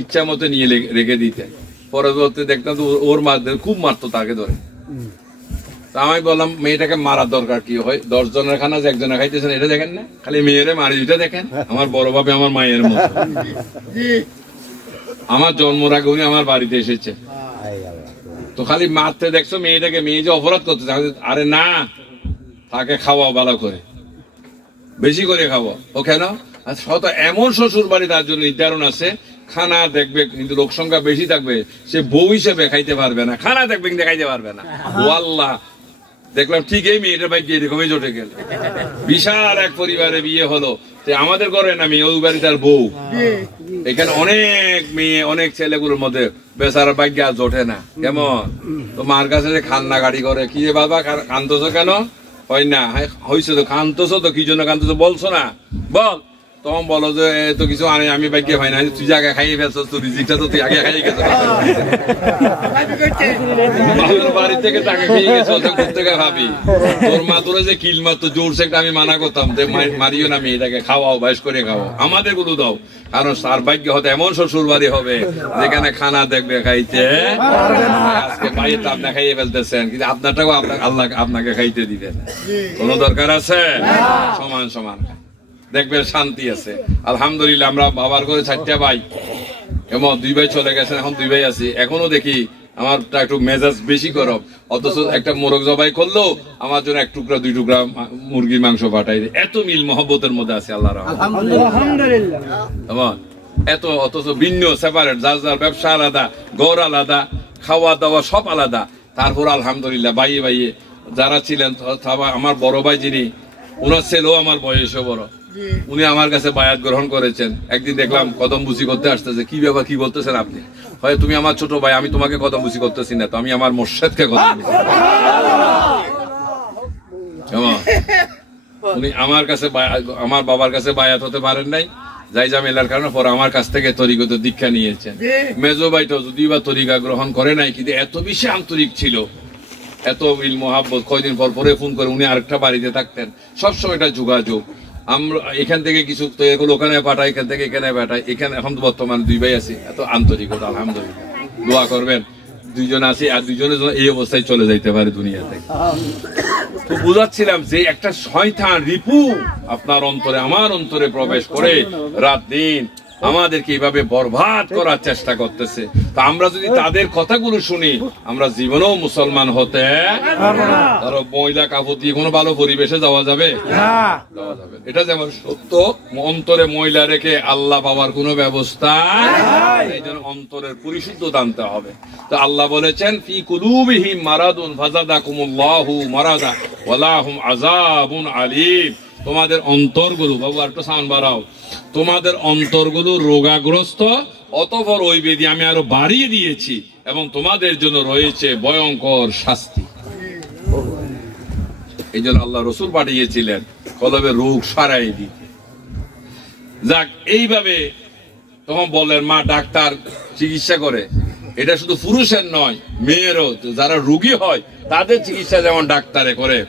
ইচ্ছা মতো নিয়ে রেখে দিতে। পরবর্তী দেখতাম তো ওর খুব মারতো তাকে ধরে। তা আমি বললাম মেয়েটাকে মারার দরকার কি হয়? 10 জনের খানা যে একজনে খাইতেছেন এটা দেখেন না, খালি মেয়েরে মারি দিতে দেখেন। আমার বড় বাপে আমার মায়ের মতো, আমার জন্মর আগে উনি আমার বাড়িতে এসেছে, তো খালি মারতে দেখছো মেয়েটাকে। মেয়ে যে অপরাধ করতে, আরে না, তাকে খাওয়াও ভালো করে, বেশি করে খাওয়া। ও কেন? শত এমন শ্বশুর বাড়ি তার জন্য নির্ধারণ আছে, খানা দেখবে কিন্তু লোক সংখ্যা বেশি থাকবে, সে বউ হিসেবে খাইতে পারবে না, খানা দেখবে কিন্তু খাইতে পারবে না। ও আল্লাহ, দেখলাম ঠিক এই মেয়েটার ভাই এরকমই জটে গেল। বিশাল এক পরিবারে বিয়ে হলো, আমাদের ঘরে না মেয়ে, ওই বাড়ি তার বউ। এখানে অনেক মেয়ে অনেক ছেলেগুলোর মধ্যে বেচারা ভাগ্য আজ ওঠে না। কেমন তো মার কাছে কান্না গাড়ি করে, কি রে বাবা কান্দছো কেন? হয় না, হয়েছে তো কান্দছো তো, কি জন্য কান্দছো বলছো না, বল। তখন বলো যে তো কিছু আনে, আমি ভাগ্য হয় না, তুই আগে খাইয়ে ফেলছো, তোর রিজিকটা তো তুই আগে খাইয়ে গেছো, বাড়ি থেকে টাকা খেয়ে গেছো, থেকে ভাবি তোর মা তোরা যে কিল মারতো জোরসে একটা আমি মানা করতাম যে মারিও না, মেয়েটাকে খাওয়াও, বাইশ করে খাওয়াও, আমাদের গুলো দাও, কারণ তার ভাগ্য হতে এমন শ্বশুর বাড়ি হবে যেখানে খানা দেখবে খাইতে, আজকে বাইরে আপনি খাইয়ে ফেলতেছেন, কিন্তু আপনারটাও আল্লাহ আপনাকে খাইতে দিবেন, কোনো দরকার আছে? সমান সমান দেখবেন শান্তি আছে। আলহামদুলিল্লাহ আমরা বাবার করে 4টা ভাই, এমন 2 ভাই চলে গেছেন, এখন 2 ভাই আছি, এখনো দেখি আমার একটু মেজাজ বেশি গরম, অথচ একটা মোরগ জবাই করলো আমার জন্য 1 টুকরা 2 টুকরা মুরগির মাংস পাঠাই দেয়, এত মিল মহব্বতের মধ্যে আছে আল্লাহর রহমতে। এত অথচ ভিন্ন সেপারেট, যার যার ব্যবসা আলাদা, ঘর আলাদা, খাওয়া দাওয়া সব আলাদা, তারপর আলহামদুলিল্লাহ বাইয়ে বাইয়ে যারা ছিলেন, আমার বড় ভাই যিনি, ওনার ছেলেও আমার বয়সে বড়, উনি আমার কাছে বায়াত গ্রহণ করেছেন। একদিন দেখলাম কদম বুঝি করতে আসতেছে, কি ব্যাপার, কি বলতেছেন আপনি? হয় তুমি আমার ছোট ভাই, আমি তোমাকে কদম বুঝি করতেছি না, তো আমি আমার মোর্শেদকে কদম বুঝি। উনি আমার কাছে আমার বাবার কাছে বায়াত হতে পারেন নাই, যাই জামেলার কারণে পরে আমার কাছ থেকে তরিকত দীক্ষা নিয়েছেন। মেজো ভাইটাও যদিও বা তরিকা গ্রহণ করে নাই, কিন্তু এত বেশি আন্তরিক ছিল, এত ইল মোহাব্বত, কয়দিন পর পরে ফোন করে, উনি আরেকটা বাড়িতে থাকতেন, সবসময় এটা যোগাযোগ। আমরা এখান থেকে কিছু ওখানে পাঠাই, এখান থেকে এখানে পাঠাই, এখানে এখন বর্তমান 2 ভাই আছি, এত আন্তরিকতা, আলহামদুলিল্লাহ। দোয়া করবেন, 2 জন আছি, আর 2 জনের জন্য এই অবস্থায় চলে যাইতে পারে দুনিয়া থেকে। তো বুঝাচ্ছিলাম যে একটা শয়তান রিপু আপনার অন্তরে, আমার অন্তরে প্রবেশ করে রাত দিন আমাদেরকে এইভাবে বরবাদ করার চেষ্টা করতেছে। তা আমরা যদি তাদের কথাগুলো শুনি, আমরা জীবনেও মুসলমান হতে, ধরো মহিলা কাপড় দিয়ে কোনো ভালো পরিবেশে যাওয়া যাবে? এটা যেমন সত্য, অন্তরে মহিলা রেখে আল্লাহ পাওয়ার কোন ব্যবস্থা, এই জন্য অন্তরের পরিশুদ্ধতা আনতে হবে। তো আল্লাহ বলেছেন, ফি কুলুবিহিম মারাদুন ফাযাদাকুমুল্লাহু মারাদা ওয়ালাহুম আযাবুন আলীম। তোমাদের অন্তরগুলো, বাবু একটু সাউন্ড বাড়াও, তোমাদের অন্তরগুলো রোগাগ্রস্ত, অতঃপর ওই বেদি আমি আরো বাড়িয়ে দিয়েছি, এবং তোমাদের জন্য রয়েছে ভয়ঙ্কর শাস্তি। এই জন্য আল্লাহ রসুল পাঠিয়েছিলেন কলবের রোগ সারাই দিতে। যাক, এইভাবে তখন বললেন মা ডাক্তার চিকিৎসা করে, এটা শুধু পুরুষের নয়, মেয়েরও যারা রোগী হয় তাদের চিকিৎসা যেমন ডাক্তারে করে।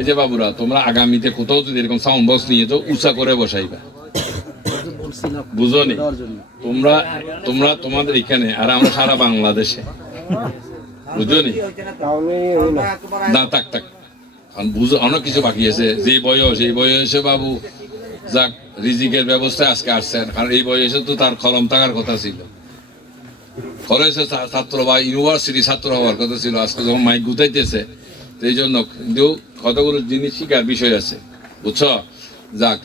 এই যে বাবুরা, তোমরা আগামীতে কোথাও যদি এরকম সাউন্ড বক্স নিয়ে তো উঁচা করে বসাইবা, বুঝনি? তোমরা তোমাদের এখানে আর আমরা সারা বাংলাদেশে, বুঝনি? না থাক থাক, বুঝো, অনেক কিছু বাকি আছে। যে বয়স, এই বয়সে বাবু যাক রিজিকের ব্যবস্থা আজকে আসছেন, কারণ এই বয়সে তো তার কলম থাকার কথা ছিল, কলেজে ছাত্র বা ইউনিভার্সিটি ছাত্র হওয়ার কথা ছিল, আজকে যখন মাইক গুতাইতেছে, এই জন্য কিন্তু কতগুলো জিনিস শিকার বিষয় আছে, বুঝছো? যাক,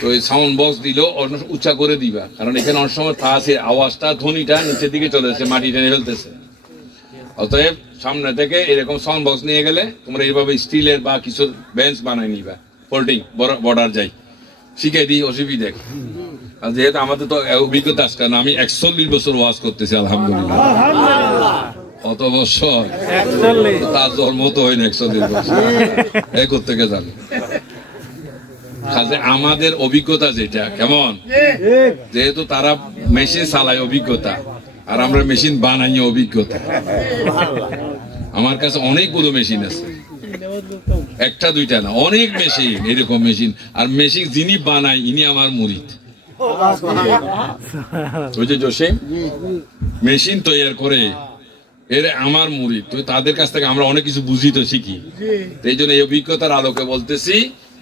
তো এই সাউন্ড বক্স দিলেও উচ্চা করে দিবা, কারণ এখানে অনেক সময় তা আছে, আওয়াজটা ধ্বনিটা নিচের দিকে চলে যাচ্ছে, মাটি টেনে ফেলতেছে। অতএব সামনে থেকে এরকম সাউন্ড বক্স নিয়ে গেলে তোমরা এইভাবে স্টিলের বা কিছু বেঞ্চ বানাই নিবা, ফোল্ডিং বর্ডার যাই শিখাই দিই, অসুবিধা। আর যেহেতু আমাদের তো অভিজ্ঞতা আছে, কারণ আমি 41 বছর ওয়াজ করতেছি আলহামদুলিল্লাহ। কত বছর? তার জন্ম তো হয়নি 41 বছর, এই কোত্থেকে জানি। আমাদের অভিজ্ঞতা যেটা, কেমন, যেহেতু তারা মেশিন চালায় অভিজ্ঞতা, আর আমরা মেশিন বানাই অভিজ্ঞতা। আমার কাছে অনেকগুলো মেশিন আছে, একটা দুইটা না, অনেক মেশিন, এরকম মেশিন। আর মেশিন যিনি বানাই ইনি আমার মুরিদ, ওই যে জসিম মেশিন তৈরি করে, এর আমার মুরিদ। তো তাদের কাছ থেকে আমরা অনেক কিছু বুঝি, তো শিখি। এই জন্য এই অভিজ্ঞতার আলোকে বলতেছি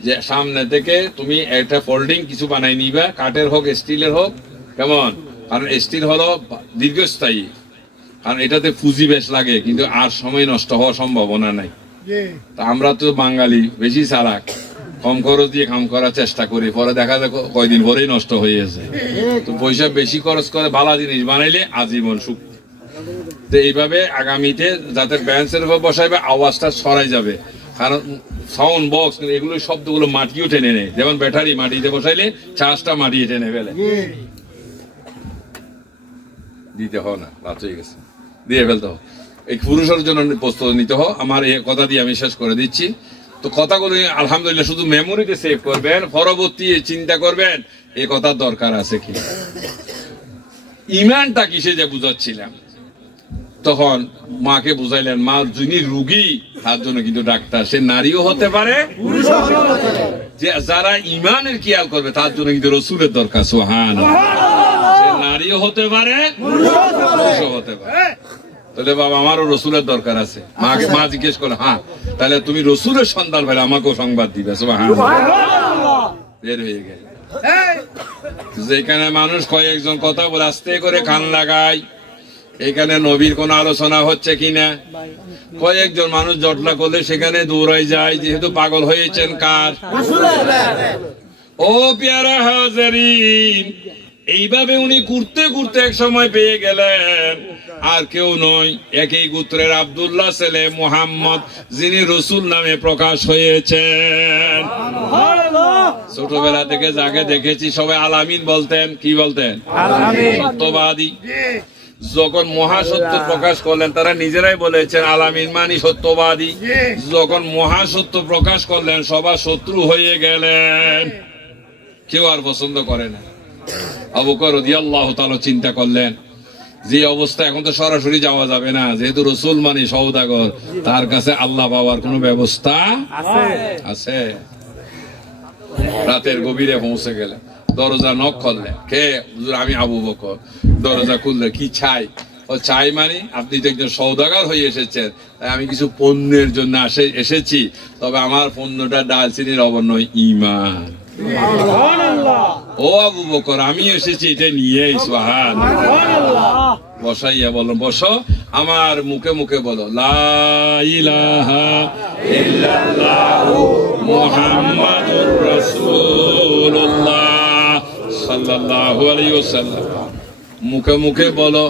যে সামনে থেকে তুমি একটা ফোল্ডিং কিছু বানাই নিবা, কাঠের হোক স্টিলের হোক, কেমন? কারণ স্টিল হলো দীর্ঘস্থায়ী, কারণ এটাতে পুঁজি বেশ লাগে, কিন্তু আর সময় নষ্ট হওয়ার সম্ভাবনা নাই। তা আমরা তো বাঙালি বেশি চালাক, কম খরচ দিয়ে কাম করার চেষ্টা করি, পরে দেখা যায় কয়দিন পরেই নষ্ট হয়ে গেছে। তো পয়সা বেশি খরচ করে ভালো জিনিস বানাইলে আজীবন সুখ। তো এইভাবে আগামীতে যাতে বেঞ্চের উপর বসাইবে, আওয়াজটা সরাই যাবে, কারণ সাউন্ড বক্স এগুলো শব্দগুলো মাটিও টেনে নেয়, যেমন ব্যাটারি মাটিতে বসাইলে চার্জটা মাটিয়ে টেনে ফেলে। দিতে হয় না, রাত হয়ে গেছে, দিয়ে ফেলতে হয়। এই পুরুষের জন্য প্রস্তুত নিতে হয়। আমার এই কথা দিয়ে আমি শেষ করে দিচ্ছি। তো কথাগুলো আলহামদুলিল্লাহ শুধু মেমোরিতে সেভ করবেন, পরবর্তী চিন্তা করবেন এই কথার দরকার আছে কি। ইমানটা কিসে যে বুঝাচ্ছিলাম, তখন মাকে বুঝাইলেন, মা যিনি রুগী তার জন্য কিন্তু ডাক্তার, সে নারীও হতে পারে, যে যারা ইমানের খেয়াল করবে তার জন্য কিন্তু রসুলের দরকার। সুবহানাল্লাহ। সে নারীও হতে পারে, পুরুষও হতে পারে। তাহলে বাবা আমারও রসুলের দরকার আছে। মাকে মা জিজ্ঞেস করে, হ্যাঁ তাহলে তুমি রসুলের সন্তান পেলে আমাকেও সংবাদ দিবে। সুবহানাল্লাহ। বের হয়ে গেল। যেখানে মানুষ কয়েকজন কথা বলে আস্তে করে কান লাগায়, এখানে নবীর কোন আলোচনা হচ্ছে কিনা, কয়েকজন মানুষ জটলা করলে সেখানে দৌড়াই যায়, যেহেতু পাগল হয়েছেন কার? ও পেয়ারা হাজারিন, এইভাবে উনি ঘুরতে ঘুরতে এক সময় পেয়ে গেলেন আর কেউ নয়, একই গোত্রের আব্দুল্লাহ ছেলে মুহাম্মদ, যিনি রসুল নামে প্রকাশ হয়েছেন। ছোটবেলা থেকে যাকে দেখেছি সবাই আলামিন বলতেন। কি বলতেন? সত্যবাদী। যখন মহাসত্য প্রকাশ করলেন তারা নিজেরাই বলেছেন আলামিন মানি সত্যবাদী। যখন মহাসত্য প্রকাশ করলেন সবার শত্রু হয়ে গেলেন, কেউ আর পছন্দ করে না। আবু বকর রাদিয়াল্লাহু তাআলা চিন্তা করলেন, যে অবস্থা এখন তো সরাসরি যাওয়া যাবে না, যেহেতু রসুল মানি সওদাগর, তার কাছে আল্লাহ পাওয়ার কোন ব্যবস্থা আছে? রাতের গভীরে পৌঁছে গেলে দরজা নক করলেন, কে? হুজুর আমি আবু বকর। দরজা খুললে, কি চাই? ও চাই মানে আপনি তো একজন সওদাগর হয়ে এসেছেন, তাই আমি কিছু পণ্যের জন্য এসেছি, তবে আমার পণ্যটা ডাল চিনির অবর নয়, ঈমান। ও আবু বকর আমি এসেছি এটা নিয়ে। সুবহানাল্লাহ। বসাইয়া বলো, বসো, আমার মুখে মুখে বলো লা ইলাহা ইল্লাল্লাহু মুহাম্মাদুর রাসূলুল্লাহ সাল্লাল্লাহু আলাইহি ওয়াসাল্লাম। মুখে মুখে বলো,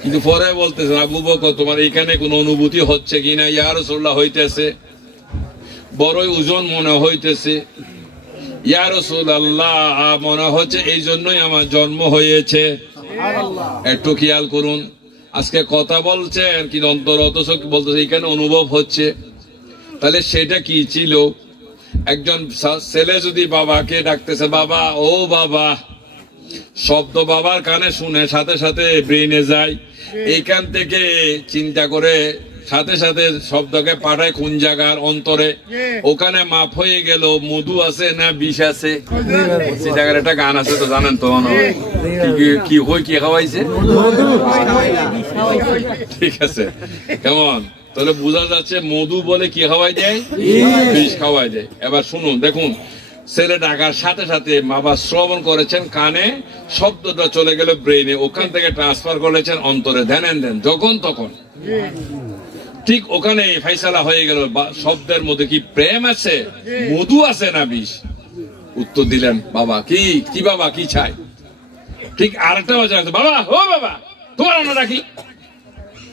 কিন্তু পরে বলতেছেন আবু বকর তোমার এখানে কোন অনুভূতি হচ্ছে কিনা? ইয়া রাসূলুল্লাহ হইতেছে, বড়ই ওজন মনে হইতেছে। ইয়া রাসূলুল্লাহ মনে হচ্ছে এই জন্যই আমার জন্ম হয়েছে। একটু খেয়াল করুন, আজকে কথা বলছেন কিন্তু অন্তর অথচ বলতেছে এখানে অনুভব হচ্ছে। তাহলে সেটা কি ছিল? একজন ছেলে যদি বাবাকে ডাকতেছে বাবা, ও বাবা, শব্দ বাবার কানে শুনে সাথে সাথে ব্রেইনে যায়, এইখান থেকে চিন্তা করে সাথে সাথে শব্দকে পাঠায় কোন জায়গার অন্তরে, ওখানে মাপ হয়ে গেল মধু আছে না বিষ আছে। চিটাগার একটা গান আছে তো জানেন তো, কি হই কি খাওয়াইছে, ঠিক আছে কেমন? তাহলে বোঝা যাচ্ছে মধু বলে কি খাওয়াই দেয়, বিষ খাওয়াই দেয়। এবার শুনুন, দেখুন ছেলে ডাকার সাথে সাথে বাবা শ্রবণ করেছেন কানে, শব্দটা চলে গেল ব্রেইনে, ওখান থেকে ট্রান্সফার করেছেন অন্তরে, ধ্যান দেন যখন তখন। ঠিক ওখানে ফাইসালা হয়ে গেল শব্দের মধ্যে কি প্রেম আছে, মধু আছে না বিষ। উত্তর দিলেন বাবা কি কি বাবা কি চাই। ঠিক আরেকটা বাজে বাবা, ও বাবা তোমার আমরা কি,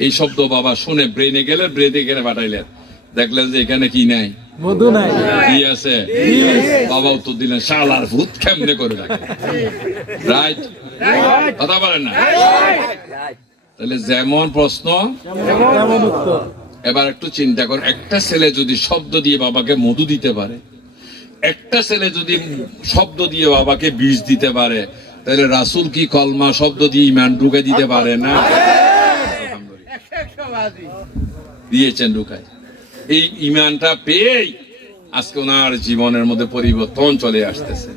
এই শব্দ বাবা শুনে ব্রেনে গেলেন, ব্রেনে গেলে পাঠাইলেন, দেখলেন যে এখানে কি নাই, মধু নাই, কি আছে। বাবা উত্তর দিলেন শালার ভূত কেমনে করে রাখে। রাইট, কথা বলেন না? তাহলে যেমন প্রশ্ন তেমন উত্তর। এবার একটু চিন্তা কর, একটা ছেলে যদি শব্দ দিয়ে বাবাকে মধু দিতে পারে, একটা ছেলে যদি শব্দ দিয়ে বাবাকে বিষ দিতে পারে, তাহলে রাসূল কি কলমা শব্দ দিয়ে ঈমান ঢুকে দিতে পারে না? দিয়েছেন ঢুকায়। এই ঈমানটা পেয়েই আজকে ওনার জীবনের মধ্যে পরিবর্তন চলে আসতেছে।